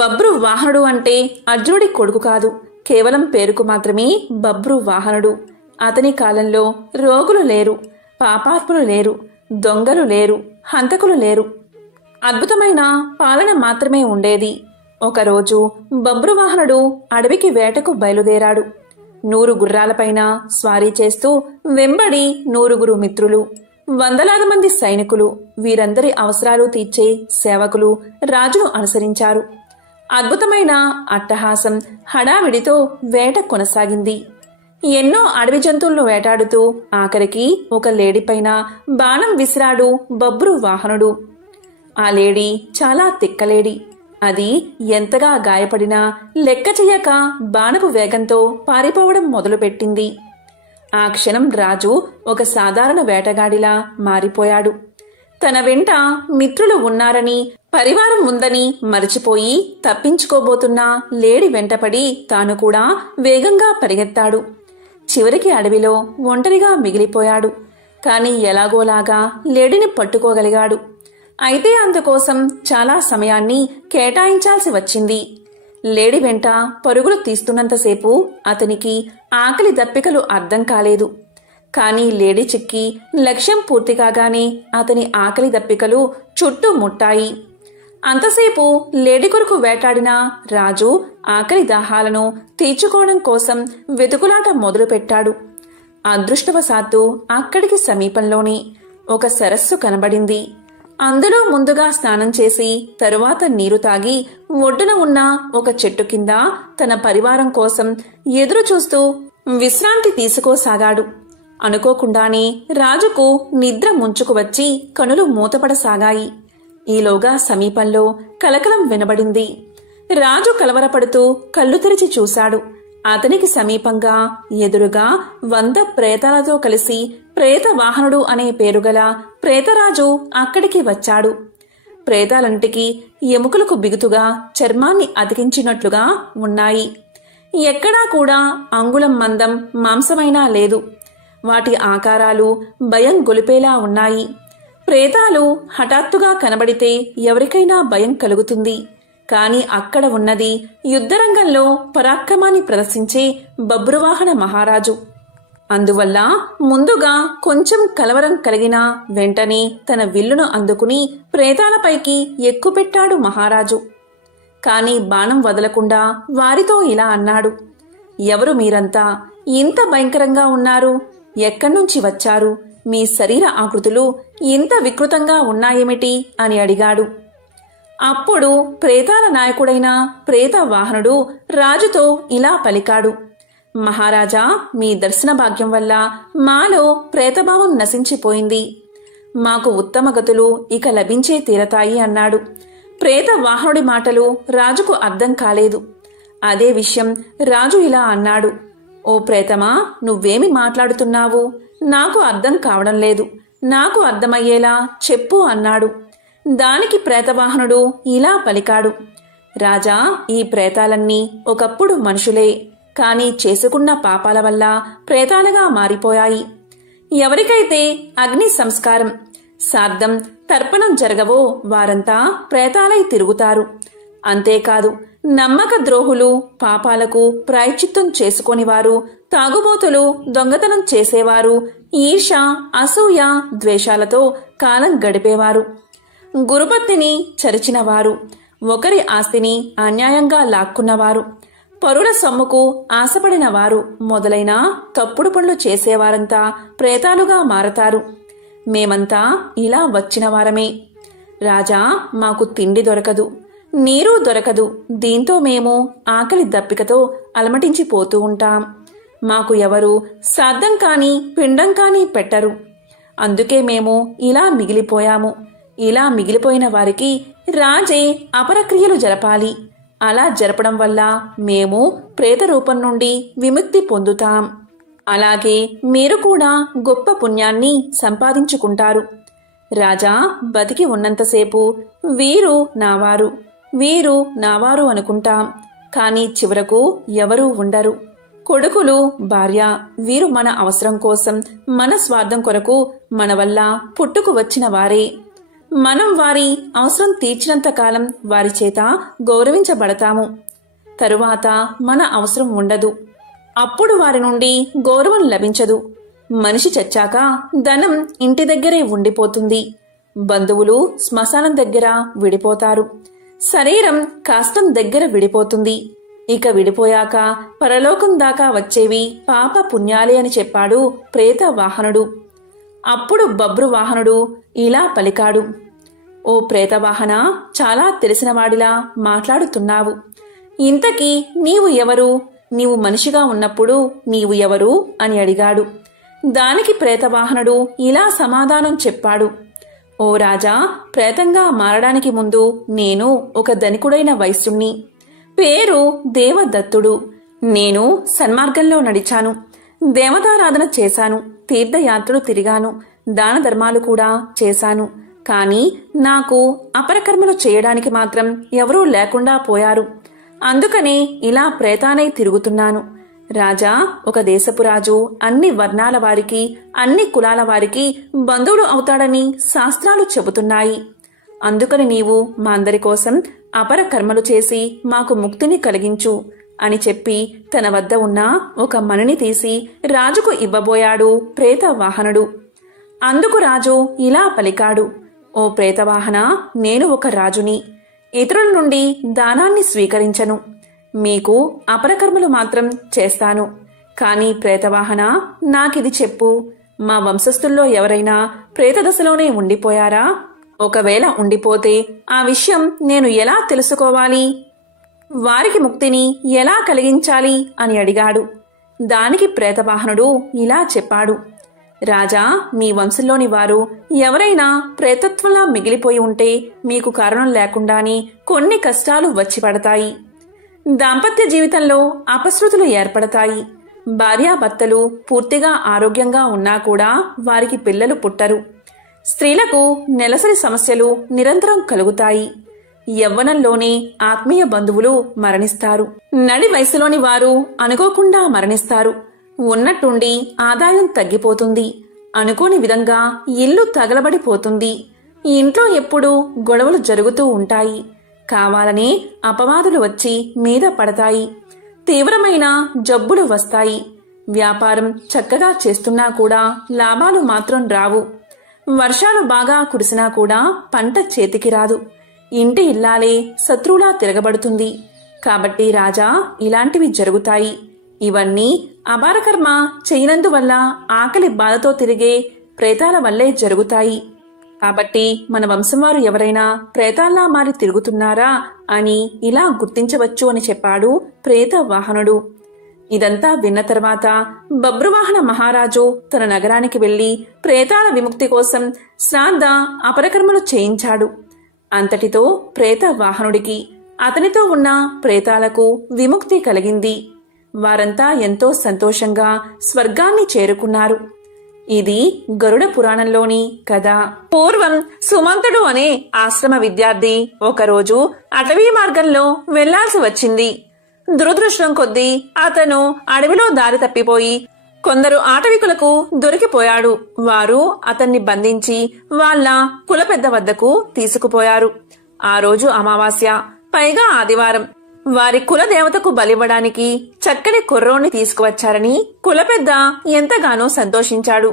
బబ్రు వాహనుడు అంటే అర్జునుడి కొడుకు కాదు, కేవలం పేరుకు మాత్రమే బబ్రు వాహనుడు. అతని కాలంలో రోగులు లేరు, పాపాత్ములు లేరు, దొంగలు లేరు, హంతకులు లేరు. అద్భుతమైన పాలన మాత్రమే ఉండేది. ఒకరోజు బబ్రువాహనుడు అడవికి వేటకు బయలుదేరాడు. 100 గుర్రాలపైన స్వారీ చేస్తూ వెంబడి 100 మిత్రులు, వందలాది మంది సైనికులు, వీరందరి అవసరాలు తీర్చే సేవకులు రాజును అనుసరించారు. అద్భుతమైన అట్టహాసం హడావిడితో వేట కొనసాగింది. ఎన్నో అడవి జంతువులను వేటాడుతూ ఆఖరికి ఒక లేడీపైన బాణం విసిరాడు బబ్రు వాహనుడు. ఆ లేడీ చాలా తిక్కలేడి. అది ఎంతగా గాయపడినా లెక్క చెయ్యక బాణపు వేగంతో పారిపోవడం మొదలుపెట్టింది. ఆ క్షణం రాజు ఒక సాధారణ వేటగాడిలా మారిపోయాడు. తన వెంట మిత్రులు ఉన్నారని, పరివారం ఉందని మరిచిపోయి తప్పించుకోబోతున్న లేడి వెంటపడి తాను కూడా వేగంగా పరిగెత్తాడు. చివరికి అడవిలో ఒంటరిగా మిగిలిపోయాడు. కాని ఎలాగోలాగా లేడిని పట్టుకోగలిగాడు. అయితే అందుకోసం చాలా సమయాన్ని కేటాయించాల్సి వచ్చింది. లేడి వెంట పరుగులు తీస్తున్నంతసేపు అతనికి ఆకలి దప్పికలు అర్థం కాలేదు. కాని లేడి చిక్కి లక్ష్యం పూర్తి కాగానే అతని ఆకలి దప్పికలు చుట్టూ ముట్టాయి. అంతసేపు లేడి కొరకు వేటాడిన రాజు ఆకలి దాహాలను తీర్చుకోవడం కోసం వెతుకులాట మొదలుపెట్టాడు. అదృష్టవశాత్తు అక్కడికి సమీపంలోనే ఒక సరస్సు కనబడింది. అందులో ముందుగా స్నానం చేసి తరువాత నీరు తాగి ఒడ్డున ఉన్న ఒక చెట్టు కింద తన పరివారం కోసం ఎదురు చూస్తూ విశ్రాంతి తీసుకోసాగాడు. అనుకోకుండానే రాజుకు నిద్ర ముంచుకు వచ్చి కనులు మూతపడసాగాయి. ఈలోగా సమీపంలో కలకలం వినబడింది. రాజు కలవరపడుతూ కళ్ళు తెరిచి చూశాడు. అతనికి సమీపంగా ఎదురుగా 100 ప్రేతాలతో కలిసి ప్రేత వాహనుడు అనే పేరుగల ప్రేతరాజు అక్కడికి వచ్చాడు. ప్రేతాలంటికి ఎముకలకు బిగుతుగా చర్మాన్ని అతికించినట్లుగా ఉన్నాయి. ఎక్కడా కూడా అంగుళం మందం మాంసమైనా లేదు. వాటి ఆకారాలు భయం గొలిపేలా ఉన్నాయి. ప్రేతాలు హఠాత్తుగా కనబడితే ఎవరికైనా భయం కలుగుతుంది. కాని అక్కడ ఉన్నది యుద్ధరంగంలో పరాక్రమాన్ని ప్రదర్శించే బబ్రువాహన మహారాజు. అందువల్ల ముందుగా కొంచెం కలవరం కలిగిన వెంటనే తన విల్లును అందుకుని ప్రేతాలపైకి ఎక్కుపెట్టాడు మహారాజు. కాని బాణం వదలకుండా వారితో ఇలా అన్నాడు. ఎవరు మీరంతా? ఇంత భయంకరంగా ఉన్నారు? ఎక్కడ్నుంచి వచ్చారు? మీ శరీర ఆకృతులు ఇంత వికృతంగా ఉన్నాయేమిటి అని అడిగాడు. అప్పుడు ప్రేతాల నాయకుడైన ప్రేత వాహనుడు రాజుతో ఇలా పలికాడు. మహారాజా, మీ దర్శన భాగ్యం వల్ల మాలో ప్రేతభావం నశించిపోయింది. మాకు ఉత్తమ గతులు ఇక లభించే తీరతాయి అన్నాడు. ప్రేత వాహనుడి మాటలు రాజుకు అర్థం కాలేదు. అదే విషయం రాజు ఇలా అన్నాడు. ఓ ప్రేతమా, నువ్వేమి మాట్లాడుతున్నావు? నాకు అర్థం కావడం లేదు. నాకు అర్థమయ్యేలా చెప్పు అన్నాడు. దానికి ప్రేతవాహనుడు ఇలా పలికాడు. రాజా, ఈ ప్రేతాలన్నీ ఒకప్పుడు మనుషులే, కాని చేసుకున్న పాపాల వల్ల ప్రేతాలుగా మారిపోయాయి. ఎవరికైతే అగ్ని సంస్కారం, శ్రాద్ధం, తర్పణం జరగవో వారంతా ప్రేతాలై తిరుగుతారు. అంతేకాదు, నమ్మక ద్రోహులు, పాపాలకు ప్రాయశ్చిత్తం చేసుకొనివారు, తాగుబోతులు, దొంగతనం చేసేవారు, ఈర్ష, అసూయ, ద్వేషాలతో కాలం గడిపేవారు, గురుపత్నిని చరిచినవారు, ఒకరి ఆస్తిని అన్యాయంగా లాక్కున్నవారు, పరుల సొమ్ముకు ఆశపడిన వారు మొదలైన తప్పుడు పనులు చేసేవారంతా ప్రేతాలుగా మారతారు. మేమంతా ఇలా వచ్చిన వారమే. రాజా, మాకు తిండి దొరకదు, నీరు దొరకదు. దీంతో మేము ఆకలి దప్పికతో అలమటించిపోతూ ఉంటాం. మాకు ఎవరు శ్రాద్ధం కాని పిండం కాని పెట్టరు. అందుకే మేము ఇలా మిగిలిపోయాము. ఇలా మిగిలిపోయిన వారికి రాజే అపరక్రియలు జరపాలి. అలా జరపడం వల్ల మేము ప్రేత రూపం నుండి విముక్తి పొందుతాం. అలాగే మీరు కూడా గొప్ప పుణ్యాన్ని సంపాదించుకుంటారు. రాజా, బతికి ఉన్నంతసేపు వీరు నావారు, వీరు నావారు అనుకుంటాం. కాని చివరకు ఎవరూ ఉండరు. కొడుకులు, భార్య, వీరు మన అవసరం కోసం, మన స్వార్థం కొరకు మన వల్ల పుట్టుకు వచ్చిన వారే. మనం వారి అవసరం తీర్చినంత కాలం వారి చేత గౌరవించబడతాము. తరువాత మన అవసరం ఉండదు. అప్పుడు వారి నుండి గౌరవం లభించదు. మనిషి చచ్చాక ధనం ఇంటి దగ్గరే ఉండిపోతుంది. బంధువులు శ్మశానం దగ్గర విడిపోతారు. శరీరం కాష్టం దగ్గర విడిపోతుంది. ఇక విడిపోయాక పరలోకం దాకా వచ్చేవి పాప పుణ్యాలే అని చెప్పాడు ప్రేత వాహనుడు. అప్పుడు బబ్రు వాహనుడు ఇలా పలికాడు. ఓ ప్రేతవాహన, చాలా తెలిసినవాడిలా మాట్లాడుతున్నావు. ఇంతకీ నీవు ఎవరు? నీవు మనిషిగా ఉన్నప్పుడు నీవు ఎవరు అని అడిగాడు. దానికి ప్రేతవాహనుడు ఇలా సమాధానం చెప్పాడు. ఓ రాజా, ప్రేతంగా మారడానికి ముందు నేను ఒక ధనికుడైన వైశ్యుణ్ణి. పేరు దేవదత్తుడు. నేను సన్మార్గంలో నడిచాను, దేవతారాధన చేశాను, తీర్థయాత్రలు తిరిగాను, దాన ధర్మాలు కూడా చేశాను. కాని నాకు అపరకర్మలు చేయడానికి మాత్రం ఎవరూ లేకుండా పోయారు. అందుకనే ఇలా ప్రేతానై తిరుగుతున్నాను. రాజా, ఒక దేశపు రాజు అన్ని వర్ణాల వారికి, అన్ని కులాల వారికి బంధువుడు అవుతాడని శాస్త్రాలు చెబుతున్నాయి. అందుకని నీవు మా అందరి కోసం అపర కర్మలు చేసి మాకు ముక్తిని కలిగించు అని చెప్పి తన వద్ద ఉన్న ఒక మణిని తీసి రాజుకు ఇవ్వబోయాడు ప్రేతవాహనుడు. అందుకు రాజు ఇలా పలికాడు. ఓ ప్రేతవాహన, నేను ఒక రాజుని. ఇతరుల నుండి దానాన్ని స్వీకరించను. మీకు అపరకర్మలు మాత్రం చేస్తాను. కాని ప్రేతవాహన, నాకిది చెప్పు. మా వంశస్థుల్లో ఎవరైనా ప్రేతదశలోనే ఉండిపోయారా? ఒకవేళ ఉండిపోతే ఆ విషయం నేను ఎలా తెలుసుకోవాలి? వారికి ముక్తిని ఎలా కలిగించాలి అని అడిగాడు. దానికి ప్రేతవాహనుడు ఇలా చెప్పాడు. రాజా, మీ వంశంలోని వారు ఎవరైనా ప్రేతత్వంలా మిగిలిపోయి ఉంటే మీకు కారణం లేకుండానే కొన్ని కష్టాలు వచ్చి పడతాయి. దాంపత్య జీవితంలో అపశృతులు ఏర్పడతాయి. భార్యాభర్తలు పూర్తిగా ఆరోగ్యంగా ఉన్నా కూడా వారికి పిల్లలు పుట్టరు. స్త్రీలకు నెలసరి సమస్యలు నిరంతరం కలుగుతాయి. యవ్వనంలోనే ఆత్మీయ బంధువులు మరణిస్తారు. నడి వయసులోని వారు అనుకోకుండా మరణిస్తారు. ఉన్నట్టుండి ఆదాయం తగ్గిపోతుంది. అనుకోని విధంగా ఇల్లు తగలబడిపోతుంది. ఇంట్లో ఎప్పుడూ గొడవలు జరుగుతూ ఉంటాయి. కావాలనే అపవాదులు వచ్చి మీద పడతాయి. తీవ్రమైన జబ్బులు వస్తాయి. వ్యాపారం చక్కగా చేస్తున్నా కూడా లాభాలు మాత్రం రావు. వర్షాలు బాగా కురిసినా కూడా పంట చేతికి రాదు. ఇంటి ఇల్లాలే శత్రువులా తిరగబడుతుంది. కాబట్టి రాజా, ఇలాంటివి జరుగుతాయి. ఇవన్నీ అపారకర్మ చేయనందువల్ల ఆకలి బాధతో తిరిగే ప్రేతాల వల్లే జరుగుతాయి. కాబట్టి మన వంశం వారు ఎవరైనా ప్రేతాల్లా మారి తిరుగుతున్నారా అని ఇలా గుర్తించవచ్చు అని చెప్పాడు ప్రేత వాహనుడు. ఇదంతా విన్న తర్వాత బబ్రువాహన మహారాజు తన నగరానికి వెళ్లి ప్రేతాల విముక్తి కోసం శ్రాద్ధ అపరకర్మలు చేయించాడు. అంతటితో ప్రేత వాహనుడికి, అతనితో ఉన్న ప్రేతాలకు విముక్తి కలిగింది. వారంతా ఎంతో సంతోషంగా స్వర్గాన్ని చేరుకున్నారు. ఇది గరుడ పురాణంలోని కథ. పూర్వం సుమంతుడు అనే ఆశ్రమ విద్యార్థి ఒకరోజు అటవీ మార్గంలో వెళ్లాల్సి వచ్చింది. దురదృష్టం కొద్దీ అతను అడవిలో దారి తప్పిపోయి కొందరు ఆటవికులకు దొరికిపోయాడు. వారు అతన్ని బంధించి వాళ్ళ కులపెద్ద వద్దకు తీసుకుపోయారు. ఆ రోజు అమావాస్య, పైగా ఆదివారం. వారి కులదేవతకు బలివ్వడానికి చక్కని కుర్రోణ్ణి తీసుకువచ్చారని కులపెద్ద ఎంతగానో సంతోషించాడు.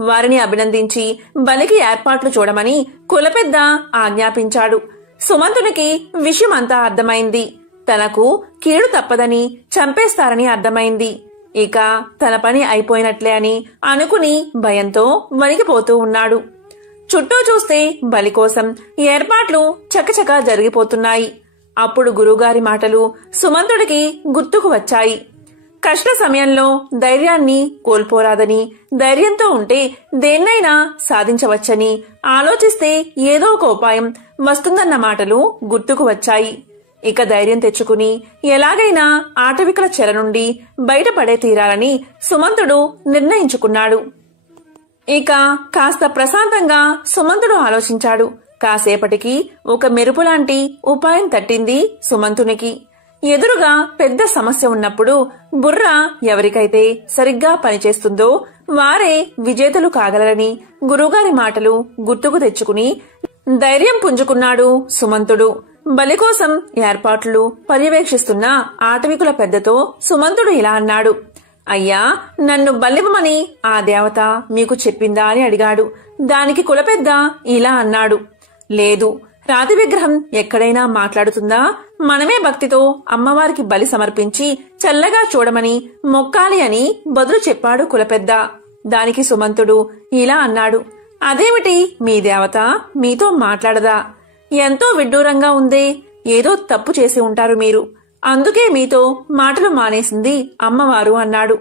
వారిని అభినందించి బలికి ఏర్పాట్లు చూడమని కులపెద్ద ఆజ్ఞాపించాడు. సుమంతునికి విషయమంతా అర్థమైంది. తనకు కీడు తప్పదని, చంపేస్తారని అర్థమైంది. ఇక తన పని అయిపోయినట్లే అని అనుకుని భయంతో వణికిపోతూ ఉన్నాడు. చుట్టూ చూస్తే బలి కోసం ఏర్పాట్లు చకచకా జరిగిపోతున్నాయి. అప్పుడు గురువుగారి మాటలు సుమంతుడికి గుర్తుకు వచ్చాయి. కష్ట సమయంలో ధైర్యాన్ని కోల్పోరాదని, ధైర్యంతో ఉంటే దేన్నైనా సాధించవచ్చని, ఆలోచిస్తే ఏదో ఒక ఉపాయం వస్తుందన్న మాటలు గుర్తుకు వచ్చాయి. ఇక ధైర్యం తెచ్చుకుని ఎలాగైనా ఆటవికుల చెర నుండి బయటపడే తీరాలని సుమంతుడు నిర్ణయించుకున్నాడు. ఇక కాస్త ప్రశాంతంగా సుమంతుడు ఆలోచించాడు. కాసేపటికి ఒక మెరుపులాంటి ఉపాయం తట్టింది సుమంతునికి. ఎదురుగా పెద్ద సమస్య ఉన్నప్పుడు బుర్ర ఎవరికైతే సరిగ్గా పనిచేస్తుందో వారే విజేతలు కాగలరని గురువుగారి మాటలు గుర్తుకు తెచ్చుకుని ధైర్యం పుంజుకున్నాడు సుమంతుడు. బలి కోసం ఏర్పాట్లు పర్యవేక్షిస్తున్న ఆటవికుల పెద్దతో సుమంతుడు ఇలా అన్నాడు. అయ్యా, నన్ను బలివ్వమని ఆ దేవత మీకు చెప్పిందా అని అడిగాడు. దానికి కులపెద్ద ఇలా అన్నాడు. లేదు, రాతి విగ్రహం ఎక్కడైనా మాట్లాడుతుందా? మనమే భక్తితో అమ్మవారికి బలి సమర్పించి చల్లగా చూడమని మొక్కాలి అని బదులు చెప్పాడు కులపెద్ద. దానికి సుమంతుడు ఇలా అన్నాడు. అదేమిటి, మీ దేవత మీతో మాట్లాడదా? ఎంతో విడ్డూరంగా ఉందే. ఏదో తప్పు చేసి ఉంటారు మీరు, అందుకే మీతో మాటలు మానేసింది అమ్మవారు అన్నాడు.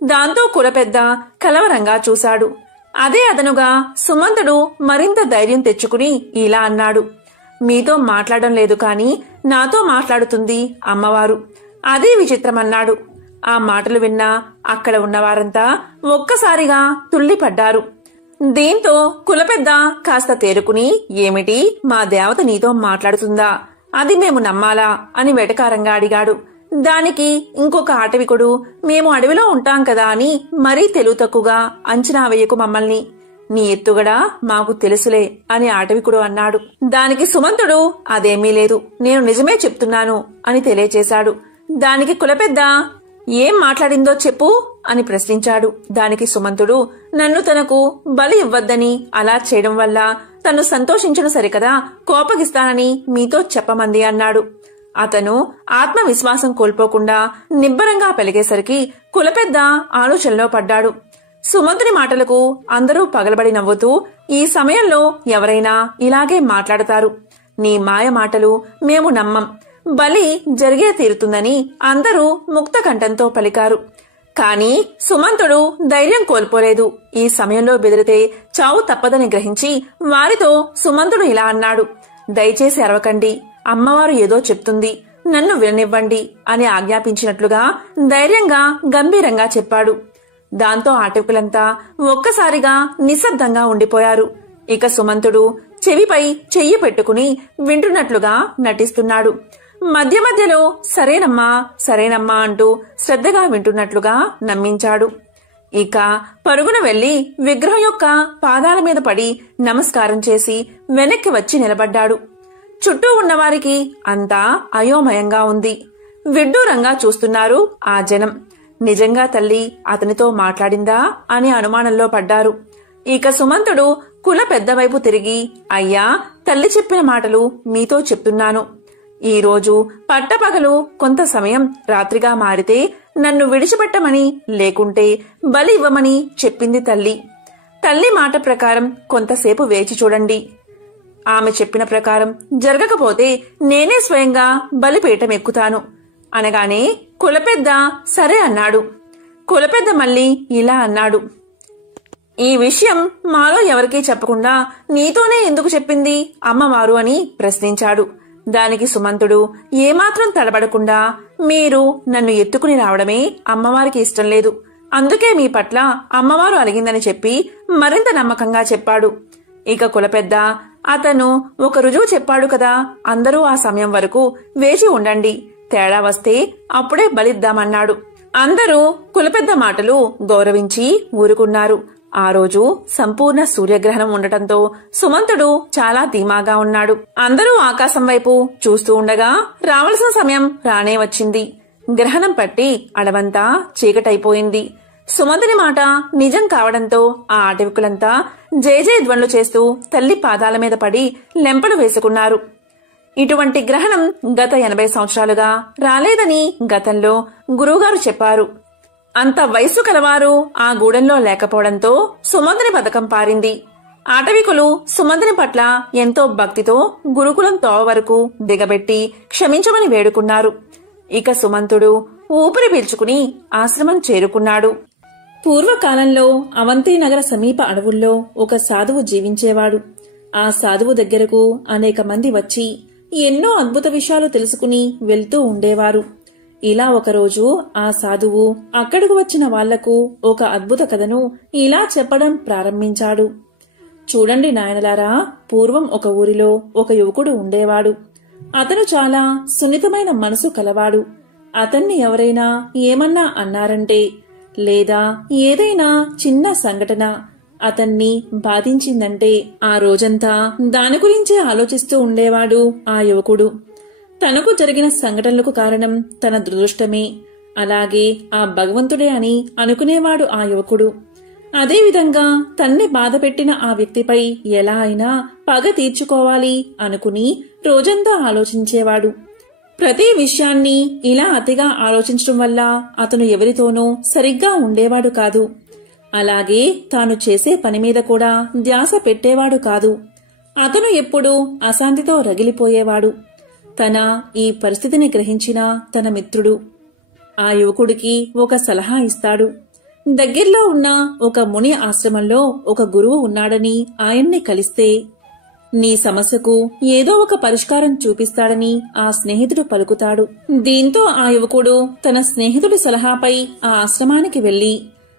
దాంతో కులపెద్ద కలవరంగా చూశాడు. అదే అదనుగా సుమంతుడు మరింత ధైర్యం తెచ్చుకుని ఇలా అన్నాడు. మీతో మాట్లాడడం లేదు కాని నాతో మాట్లాడుతుంది అమ్మవారు. అదే విచిత్రమన్నాడు. ఆ మాటలు విన్నా అక్కడ ఉన్నవారంతా ఒక్కసారిగా తుళ్లిపడ్డారు. దీంతో కులపెద్ద కాస్త తేరుకుని, ఏమిటి, మా దేవత నీతో మాట్లాడుతుందా? అది మేము నమ్మాలా అని వెటకారంగా అడిగాడు. దానికి ఇంకొక ఆటవికుడు, మేము అడవిలో ఉంటాం కదా అని మరీ తెలివి తక్కువగా అంచనా వేయకు మమ్మల్ని. నీ ఎత్తుగడ మాకు తెలుసులే అని ఆటవికుడు అన్నాడు. దానికి సుమంతుడు, అదేమీ లేదు, నేను నిజమే చెప్తున్నాను అని తెలియచేశాడు. దానికి కులపెద్ద, ఏం మాట్లాడిందో చెప్పు అని ప్రశ్నించాడు. దానికి సుమంతుడు, నన్ను తనకు బలి ఇవ్వద్దని, అలా చేయడం వల్ల తను సంతోషించను సరికదా, కోపగిస్తానని మీతో చెప్పమంది అన్నాడు. అతను ఆత్మవిశ్వాసం కోల్పోకుండా నిబ్బరంగా పెలిగేసరికి కులపెద్ద ఆలోచనలో పడ్డాడు. సుమంతుని మాటలకు అందరూ పగలబడి నవ్వుతూ, ఈ సమయంలో ఎవరైనా ఇలాగే మాట్లాడతారు. నీ మాయ మాటలు మేము నమ్మం, బలి జరిగే తీరుతుందని అందరూ ముక్త కంఠంతో పలికారు. కాని సుమంతుడు ధైర్యం కోల్పోలేదు. ఈ సమయంలో బెదిరితే చావు తప్పదని గ్రహించి వారితో సుమంతుడు ఇలా అన్నాడు. దయచేసి అరవకండి, అమ్మవారు ఏదో చెప్తుంది, నన్ను విననివ్వండి అని ఆజ్ఞాపించినట్లుగా ధైర్యంగా గంభీరంగా చెప్పాడు. దాంతో ఆటవికులంతా ఒక్కసారిగా నిశ్శబ్దంగా ఉండిపోయారు. ఇక సుమంతుడు చెవిపై చెయ్యి పెట్టుకుని వింటున్నట్లుగా నటిస్తున్నాడు. మధ్య మధ్యలో సరేనమ్మా సరేనమ్మా అంటూ శ్రద్ధగా వింటున్నట్లుగా నమ్మించాడు. ఇక పరుగున వెళ్లి విగ్రహం యొక్క పాదాల మీద పడి నమస్కారం చేసి వెనక్కి వచ్చి నిలబడ్డాడు. చుట్టూ ఉన్నవారికి అంతా అయోమయంగా ఉంది. విడ్డూరంగా చూస్తున్నారు ఆ జనం. నిజంగా తల్లి అతనితో మాట్లాడిందా అని అనుమానంలో పడ్డారు. ఇక సుమంతుడు కుల పెద్దవైపు తిరిగి, అయ్యా, తల్లి చెప్పిన మాటలు మీతో చెప్తున్నాను. ఈరోజు పట్టపగలు కొంత సమయం రాత్రిగా మారితే నన్ను విడిచిపెట్టమని, లేకుంటే బలి ఇవ్వమని చెప్పింది తల్లి. తల్లి మాట ప్రకారం కొంతసేపు వేచి చూడండి. ఆమె చెప్పిన ప్రకారం జరగకపోతే నేనే స్వయంగా బలిపీఠం ఎక్కుతాను అనగానే కులపెద్ద సరే అన్నాడు. కులపెద్ద మళ్ళీ ఇలా అన్నాడు, ఈ విషయం మాలో ఎవరికీ చెప్పకుండా నీతోనే ఎందుకు చెప్పింది అమ్మవారు అని ప్రశ్నించాడు. దానికి సుమంతుడు ఏమాత్రం తడబడకుండా, మీరు నన్ను ఎత్తుకుని రావడమే అమ్మవారికి ఇష్టం లేదు, అందుకే మీ పట్ల అమ్మవారు అలిగిందని చెప్పి మరింత నమ్మకంగా చెప్పాడు. ఇక కులపెద్ద, అతను ఒక రుజువు చెప్పాడు కదా, అందరూ ఆ సమయం వరకు వేచి ఉండండి, తేడా వస్తే అప్పుడే బలిద్దామన్నాడు. అందరూ కులపెద్ద మాటలు గౌరవించి ఊరుకున్నారు. ఆ రోజు సంపూర్ణ సూర్యగ్రహణం ఉండటంతో సుమంతుడు చాలా ధీమాగా ఉన్నాడు. అందరూ ఆకాశం వైపు చూస్తూ ఉండగా రావలసిన సమయం రానే వచ్చింది. గ్రహణం పట్టి అడవంతా చీకటైపోయింది. సుమంతుని మాట నిజం కావడంతో ఆ అటవికులంతా జయజయధ్వనులు చేస్తూ తల్లి పాదాల మీద పడి లెంపలు వేసుకున్నారు. ఇటువంటి గ్రహణం గత 80 సంవత్సరాలుగా రాలేదని గతంలో గురువుగారు చెప్పారు. అంత వయస్సు కలవారు ఆ గూడెంలో లేకపోవడంతో సుమంతుని పథకం పారింది. ఆటవికులు సుమంతుని పట్ల ఎంతో భక్తితో గురుకులం తోవ వరకు దిగబెట్టి క్షమించమని వేడుకున్నారు. ఇక సుమంతుడు ఊపిరి పీల్చుకుని ఆశ్రమం చేరుకున్నాడు. పూర్వకాలంలో అవంతి నగర సమీప అడవుల్లో ఒక సాధువు జీవించేవాడు. ఆ సాధువు దగ్గరకు అనేక మంది వచ్చి ఎన్నో అద్భుత విషయాలు తెలుసుకుని వెళ్తూ ఉండేవారు. ఇలా ఒకరోజు ఆ సాధువు అక్కడకు వచ్చిన వాళ్లకు ఒక అద్భుత కథను ఇలా చెప్పడం ప్రారంభించాడు. చూడండి నాయనలారా, పూర్వం ఒక ఊరిలో ఒక యువకుడు ఉండేవాడు. అతను చాలా సున్నితమైన మనసు కలవాడు. అతన్ని ఎవరైనా ఏమన్నా అన్నారంటే, లేదా ఏదైనా చిన్న సంఘటన అతన్ని బాధించిందంటే ఆ రోజంతా దాని గురించే ఆలోచిస్తూ ఉండేవాడు ఆ యువకుడు. తనకు జరిగిన సంఘటనలకు కారణం తన దురదృష్టమే, అలాగే ఆ భగవంతుడే అని అనుకునేవాడు ఆ యువకుడు. అదేవిధంగా తన్ని బాధపెట్టిన ఆ వ్యక్తిపై ఎలా అయినా పగ తీర్చుకోవాలి అనుకుని రోజంతా ఆలోచించేవాడు. ప్రతి విషయాన్ని ఇలా అతిగా ఆలోచించడం వల్ల అతను ఎవరితోనూ సరిగ్గా ఉండేవాడు కాదు. అలాగే తాను చేసే పని మీద కూడా ధ్యాస పెట్టేవాడు కాదు. అతను ఎప్పుడూ అశాంతితో రగిలిపోయేవాడు. తన ఈ పరిస్థితిని గ్రహించిన తన మిత్రుడు ఆ యువకుడికి ఒక సలహా ఇస్తాడు. దగ్గర్లో ఉన్న ఒక ముని ఆశ్రమంలో ఒక గురువు ఉన్నాడని ఆయన్ని కలిస్తే నీ సమస్యకు ఏదో ఒక పరిష్కారం చూపిస్తాడని ఆ స్నేహితుడు పలుకుతాడు. దీంతో ఆ యువకుడు తన స్నేహితుడి సలహాపై ఆ ఆశ్రమానికి వెళ్లి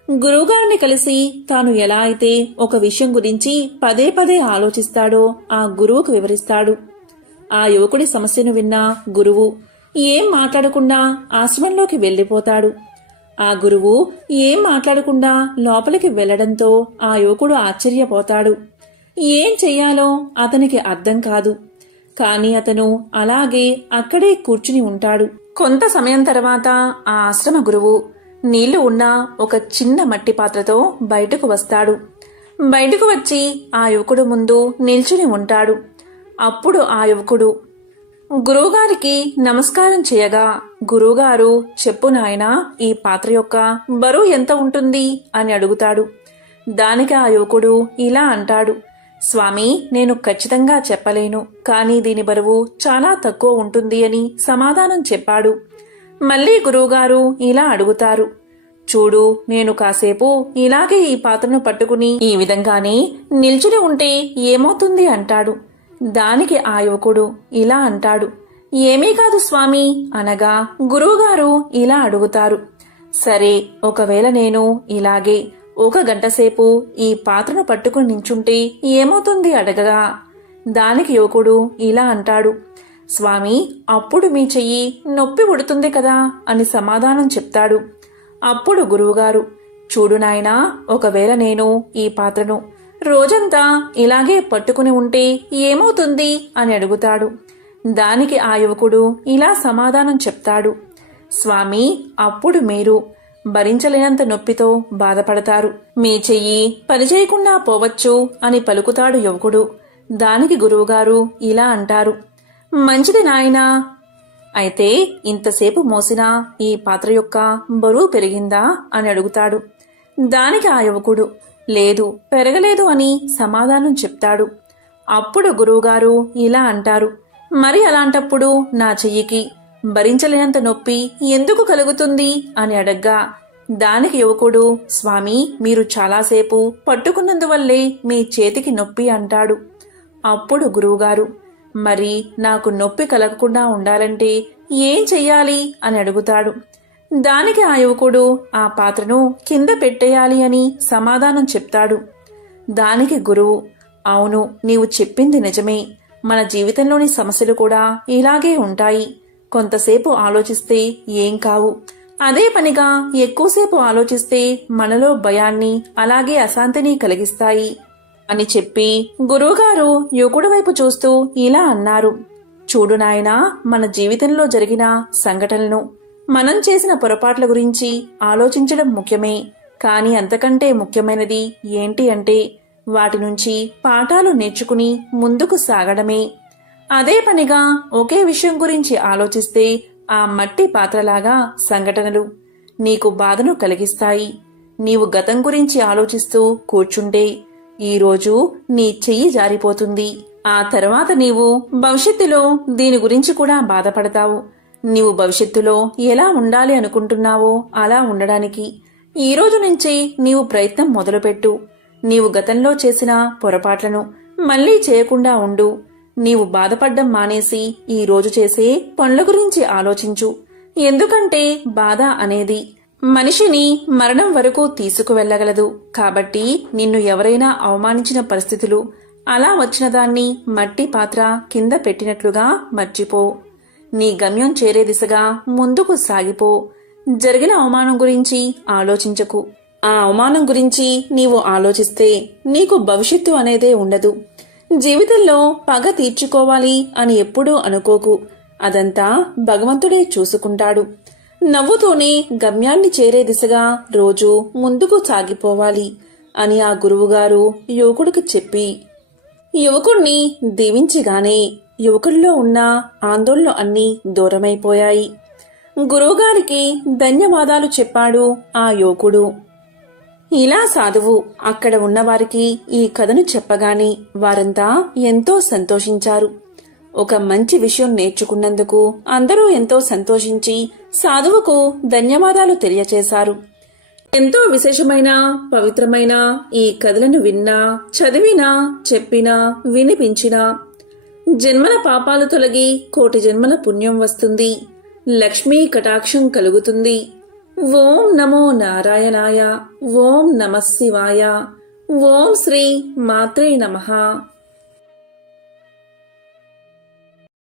గురువుగారిని కలిసి తాను ఎలా అయితే ఒక విషయం గురించి పదే పదే ఆలోచిస్తాడో ఆ గురువుకు వివరిస్తాడు. ఆ యువకుడి సమస్యను విన్న గురువు ఏం మాట్లాడకుండా ఆశ్రమంలోకి వెళ్లిపోతాడు. ఆ గురువు ఏం మాట్లాడకుండా లోపలికి వెళ్లడంతో ఆ యువకుడు ఆశ్చర్యపోతాడు. ఏం చెయ్యాలో అతనికి అర్థం కాదు. కాని అతను అలాగే అక్కడే కూర్చుని ఉంటాడు. కొంత సమయం తర్వాత ఆ ఆశ్రమ గురువు నీళ్లు ఉన్న ఒక చిన్న మట్టి పాత్రతో బయటకు వస్తాడు. బయటకు వచ్చి ఆ యువకుడు ముందు నిల్చుని ఉంటాడు. అప్పుడు ఆ యువకుడు గురువుగారికి నమస్కారం చేయగా, గురువుగారు, చెప్పు నాయనా, ఈ పాత్ర యొక్క బరువు ఎంత ఉంటుంది అని అడుగుతాడు. దానికి ఆ యువకుడు ఇలా అంటాడు, స్వామి, నేను ఖచ్చితంగా చెప్పలేను, కానీ దీని బరువు చాలా తక్కువ ఉంటుంది అని సమాధానం చెప్పాడు. మళ్లీ గురువుగారు ఇలా అడుగుతారు, చూడు, నేను కాసేపు ఇలాగే ఈ పాత్రను పట్టుకుని ఈ విధంగానే నిల్చుని ఉంటే ఏమవుతుంది అంటాడు. దానికి ఆ యువకుడు ఇలా అంటాడు, ఏమీ కాదు స్వామి అనగా గురువుగారు ఇలా అడుగుతారు, సరే, ఒకవేళ నేను ఇలాగే 1 గంట సేపు ఈ పాత్రను పట్టుకుని నించుంటే ఏమవుతుంది అడగగా, దానికి యువకుడు ఇలా అంటాడు, స్వామి, అప్పుడు మీ చెయ్యి నొప్పి పుడుతుంది కదా అని సమాధానం చెప్తాడు. అప్పుడు గురువుగారు, చూడు నాయనా, ఒకవేళ నేను ఈ పాత్రను రోజంతా ఇలాగే పట్టుకుని ఉంటే ఏమవుతుంది అని అడుగుతాడు. దానికి ఆ యువకుడు ఇలా సమాధానం చెప్తాడు, స్వామి, అప్పుడు మీరు భరించలేనంత నొప్పితో బాధపడతారు. మీ చెయ్యి పనిచేయకుండా పోవచ్చు అని పలుకుతాడు యువకుడు. దానికి గురువుగారు ఇలా అంటారు, మంచిది నాయనా. అయితే ఇంతసేపు మోసిన ఈ పాత్ర యొక్క బరువు పెరిగిందా అని అడుగుతాడు. దానికి ఆ యువకుడు లేదు, పెరగలేదు అని సమాధానం చెప్తాడు. అప్పుడు గురువుగారు ఇలా అంటారు, మరి అలాంటప్పుడు నా చెయ్యికి భరించలేనంత నొప్పి ఎందుకు కలుగుతుంది అని అడగ్గా దానికి యువకుడు, స్వామి, మీరు చాలాసేపు పట్టుకున్నందువల్లే మీ చేతికి నొప్పి అంటాడు. అప్పుడు గురువుగారు, మరి నాకు నొప్పి కలగకుండా ఉండాలంటే ఏం చెయ్యాలి అని అడుగుతాడు. దానికి ఆ యువకుడు ఆ పాత్రను కింద పెట్టేయాలి అని సమాధానం చెప్తాడు. దానికి గురువు, అవును, నీవు చెప్పింది నిజమే. మన జీవితంలోని సమస్యలు కూడా ఇలాగే ఉంటాయి. కొంతసేపు ఆలోచిస్తే ఏం కావు, అదే పనిగా ఎక్కువసేపు ఆలోచిస్తే మనలో భయాన్ని అలాగే అశాంతిని కలిగిస్తాయి అని చెప్పి గురువుగారు యువకుడి వైపు చూస్తూ ఇలా అన్నారు, చూడు నాయనా, మన జీవితంలో జరిగిన సంఘటనలను, మనం చేసిన పొరపాట్ల గురించి ఆలోచించడం ముఖ్యమే. కానీ అంతకంటే ముఖ్యమైనది ఏంటి అంటే వాటి నుంచి పాఠాలు నేర్చుకుని ముందుకు సాగడమే. అదే పనిగా ఒకే విషయం గురించి ఆలోచిస్తే ఆ మట్టి పాత్రలాగా సంఘటనలు నీకు బాధను కలిగిస్తాయి. నీవు గతం గురించి ఆలోచిస్తూ కూర్చుంటే ఈరోజు నీ చెయ్యి జారిపోతుంది. ఆ తర్వాత నీవు భవిష్యత్తులో దీని గురించి కూడా బాధపడతావు. నీవు భవిష్యత్తులో ఎలా ఉండాలి అనుకుంటున్నావో అలా ఉండడానికి ఈ రోజు నుంచే నీవు ప్రయత్నం మొదలుపెట్టు. నీవు గతంలో చేసిన పొరపాట్లను మళ్లీ చేయకుండా ఉండు. నీవు బాధపడ్డం మానేసి ఈ రోజు చేసే పనుల గురించి ఆలోచించు. ఎందుకంటే బాధ అనేది మనిషిని మరణం వరకు తీసుకువెళ్లగలదు. కాబట్టి నిన్ను ఎవరైనా అవమానించిన పరిస్థితులు, అలా వచ్చిన దాన్ని మట్టి పాత్ర కింద పెట్టినట్లుగా మర్చిపో. నీ గమ్యం చేరే దిశగా ముందుకు సాగిపో. జరిగిన అవమానం గురించి ఆలోచించకు. ఆ అవమానం గురించి నీవు ఆలోచిస్తే నీకు భవిష్యత్తు అనేదే ఉండదు. జీవితంలో పగ తీర్చుకోవాలి అని ఎప్పుడూ అనుకోకు. అదంతా భగవంతుడే చూసుకుంటాడు. నవ్వుతూనే గమ్యాన్ని చేరే దిశగా రోజు ముందుకు సాగిపోవాలి అని ఆ గురువుగారు యువకుడికి చెప్పి యువకుణ్ణి దీవించగానే యువకుడిలో ఉన్న ఆందోళనలు అన్నీ దూరమైపోయాయి. గురువుగారికి ధన్యవాదాలు చెప్పాడు ఆ యువకుడు. ఇలా సాధువు అక్కడ ఉన్నవారికి ఈ కథను చెప్పగానే వారంతా ఎంతో సంతోషించారు. ఒక మంచి విషయం నేర్చుకున్నందుకు అందరూ ఎంతో సంతోషించి సాధువుకు ధన్యవాదాలు తెలియచేశారు. ఎంతో విశేషమైన పవిత్రమైన ఈ కథలను విన్నా, చదివినా, చెప్పినా, వినిపించినా జన్మల పాపాలు తొలగి కోటి జన్మల పుణ్యం వస్తుంది. లక్ష్మీ కటాక్షం కలుగుతుంది. ఓం నమో నారాయణాయ. ఓం నమః శివాయ. ఓం శ్రీ మాత్రే నమః.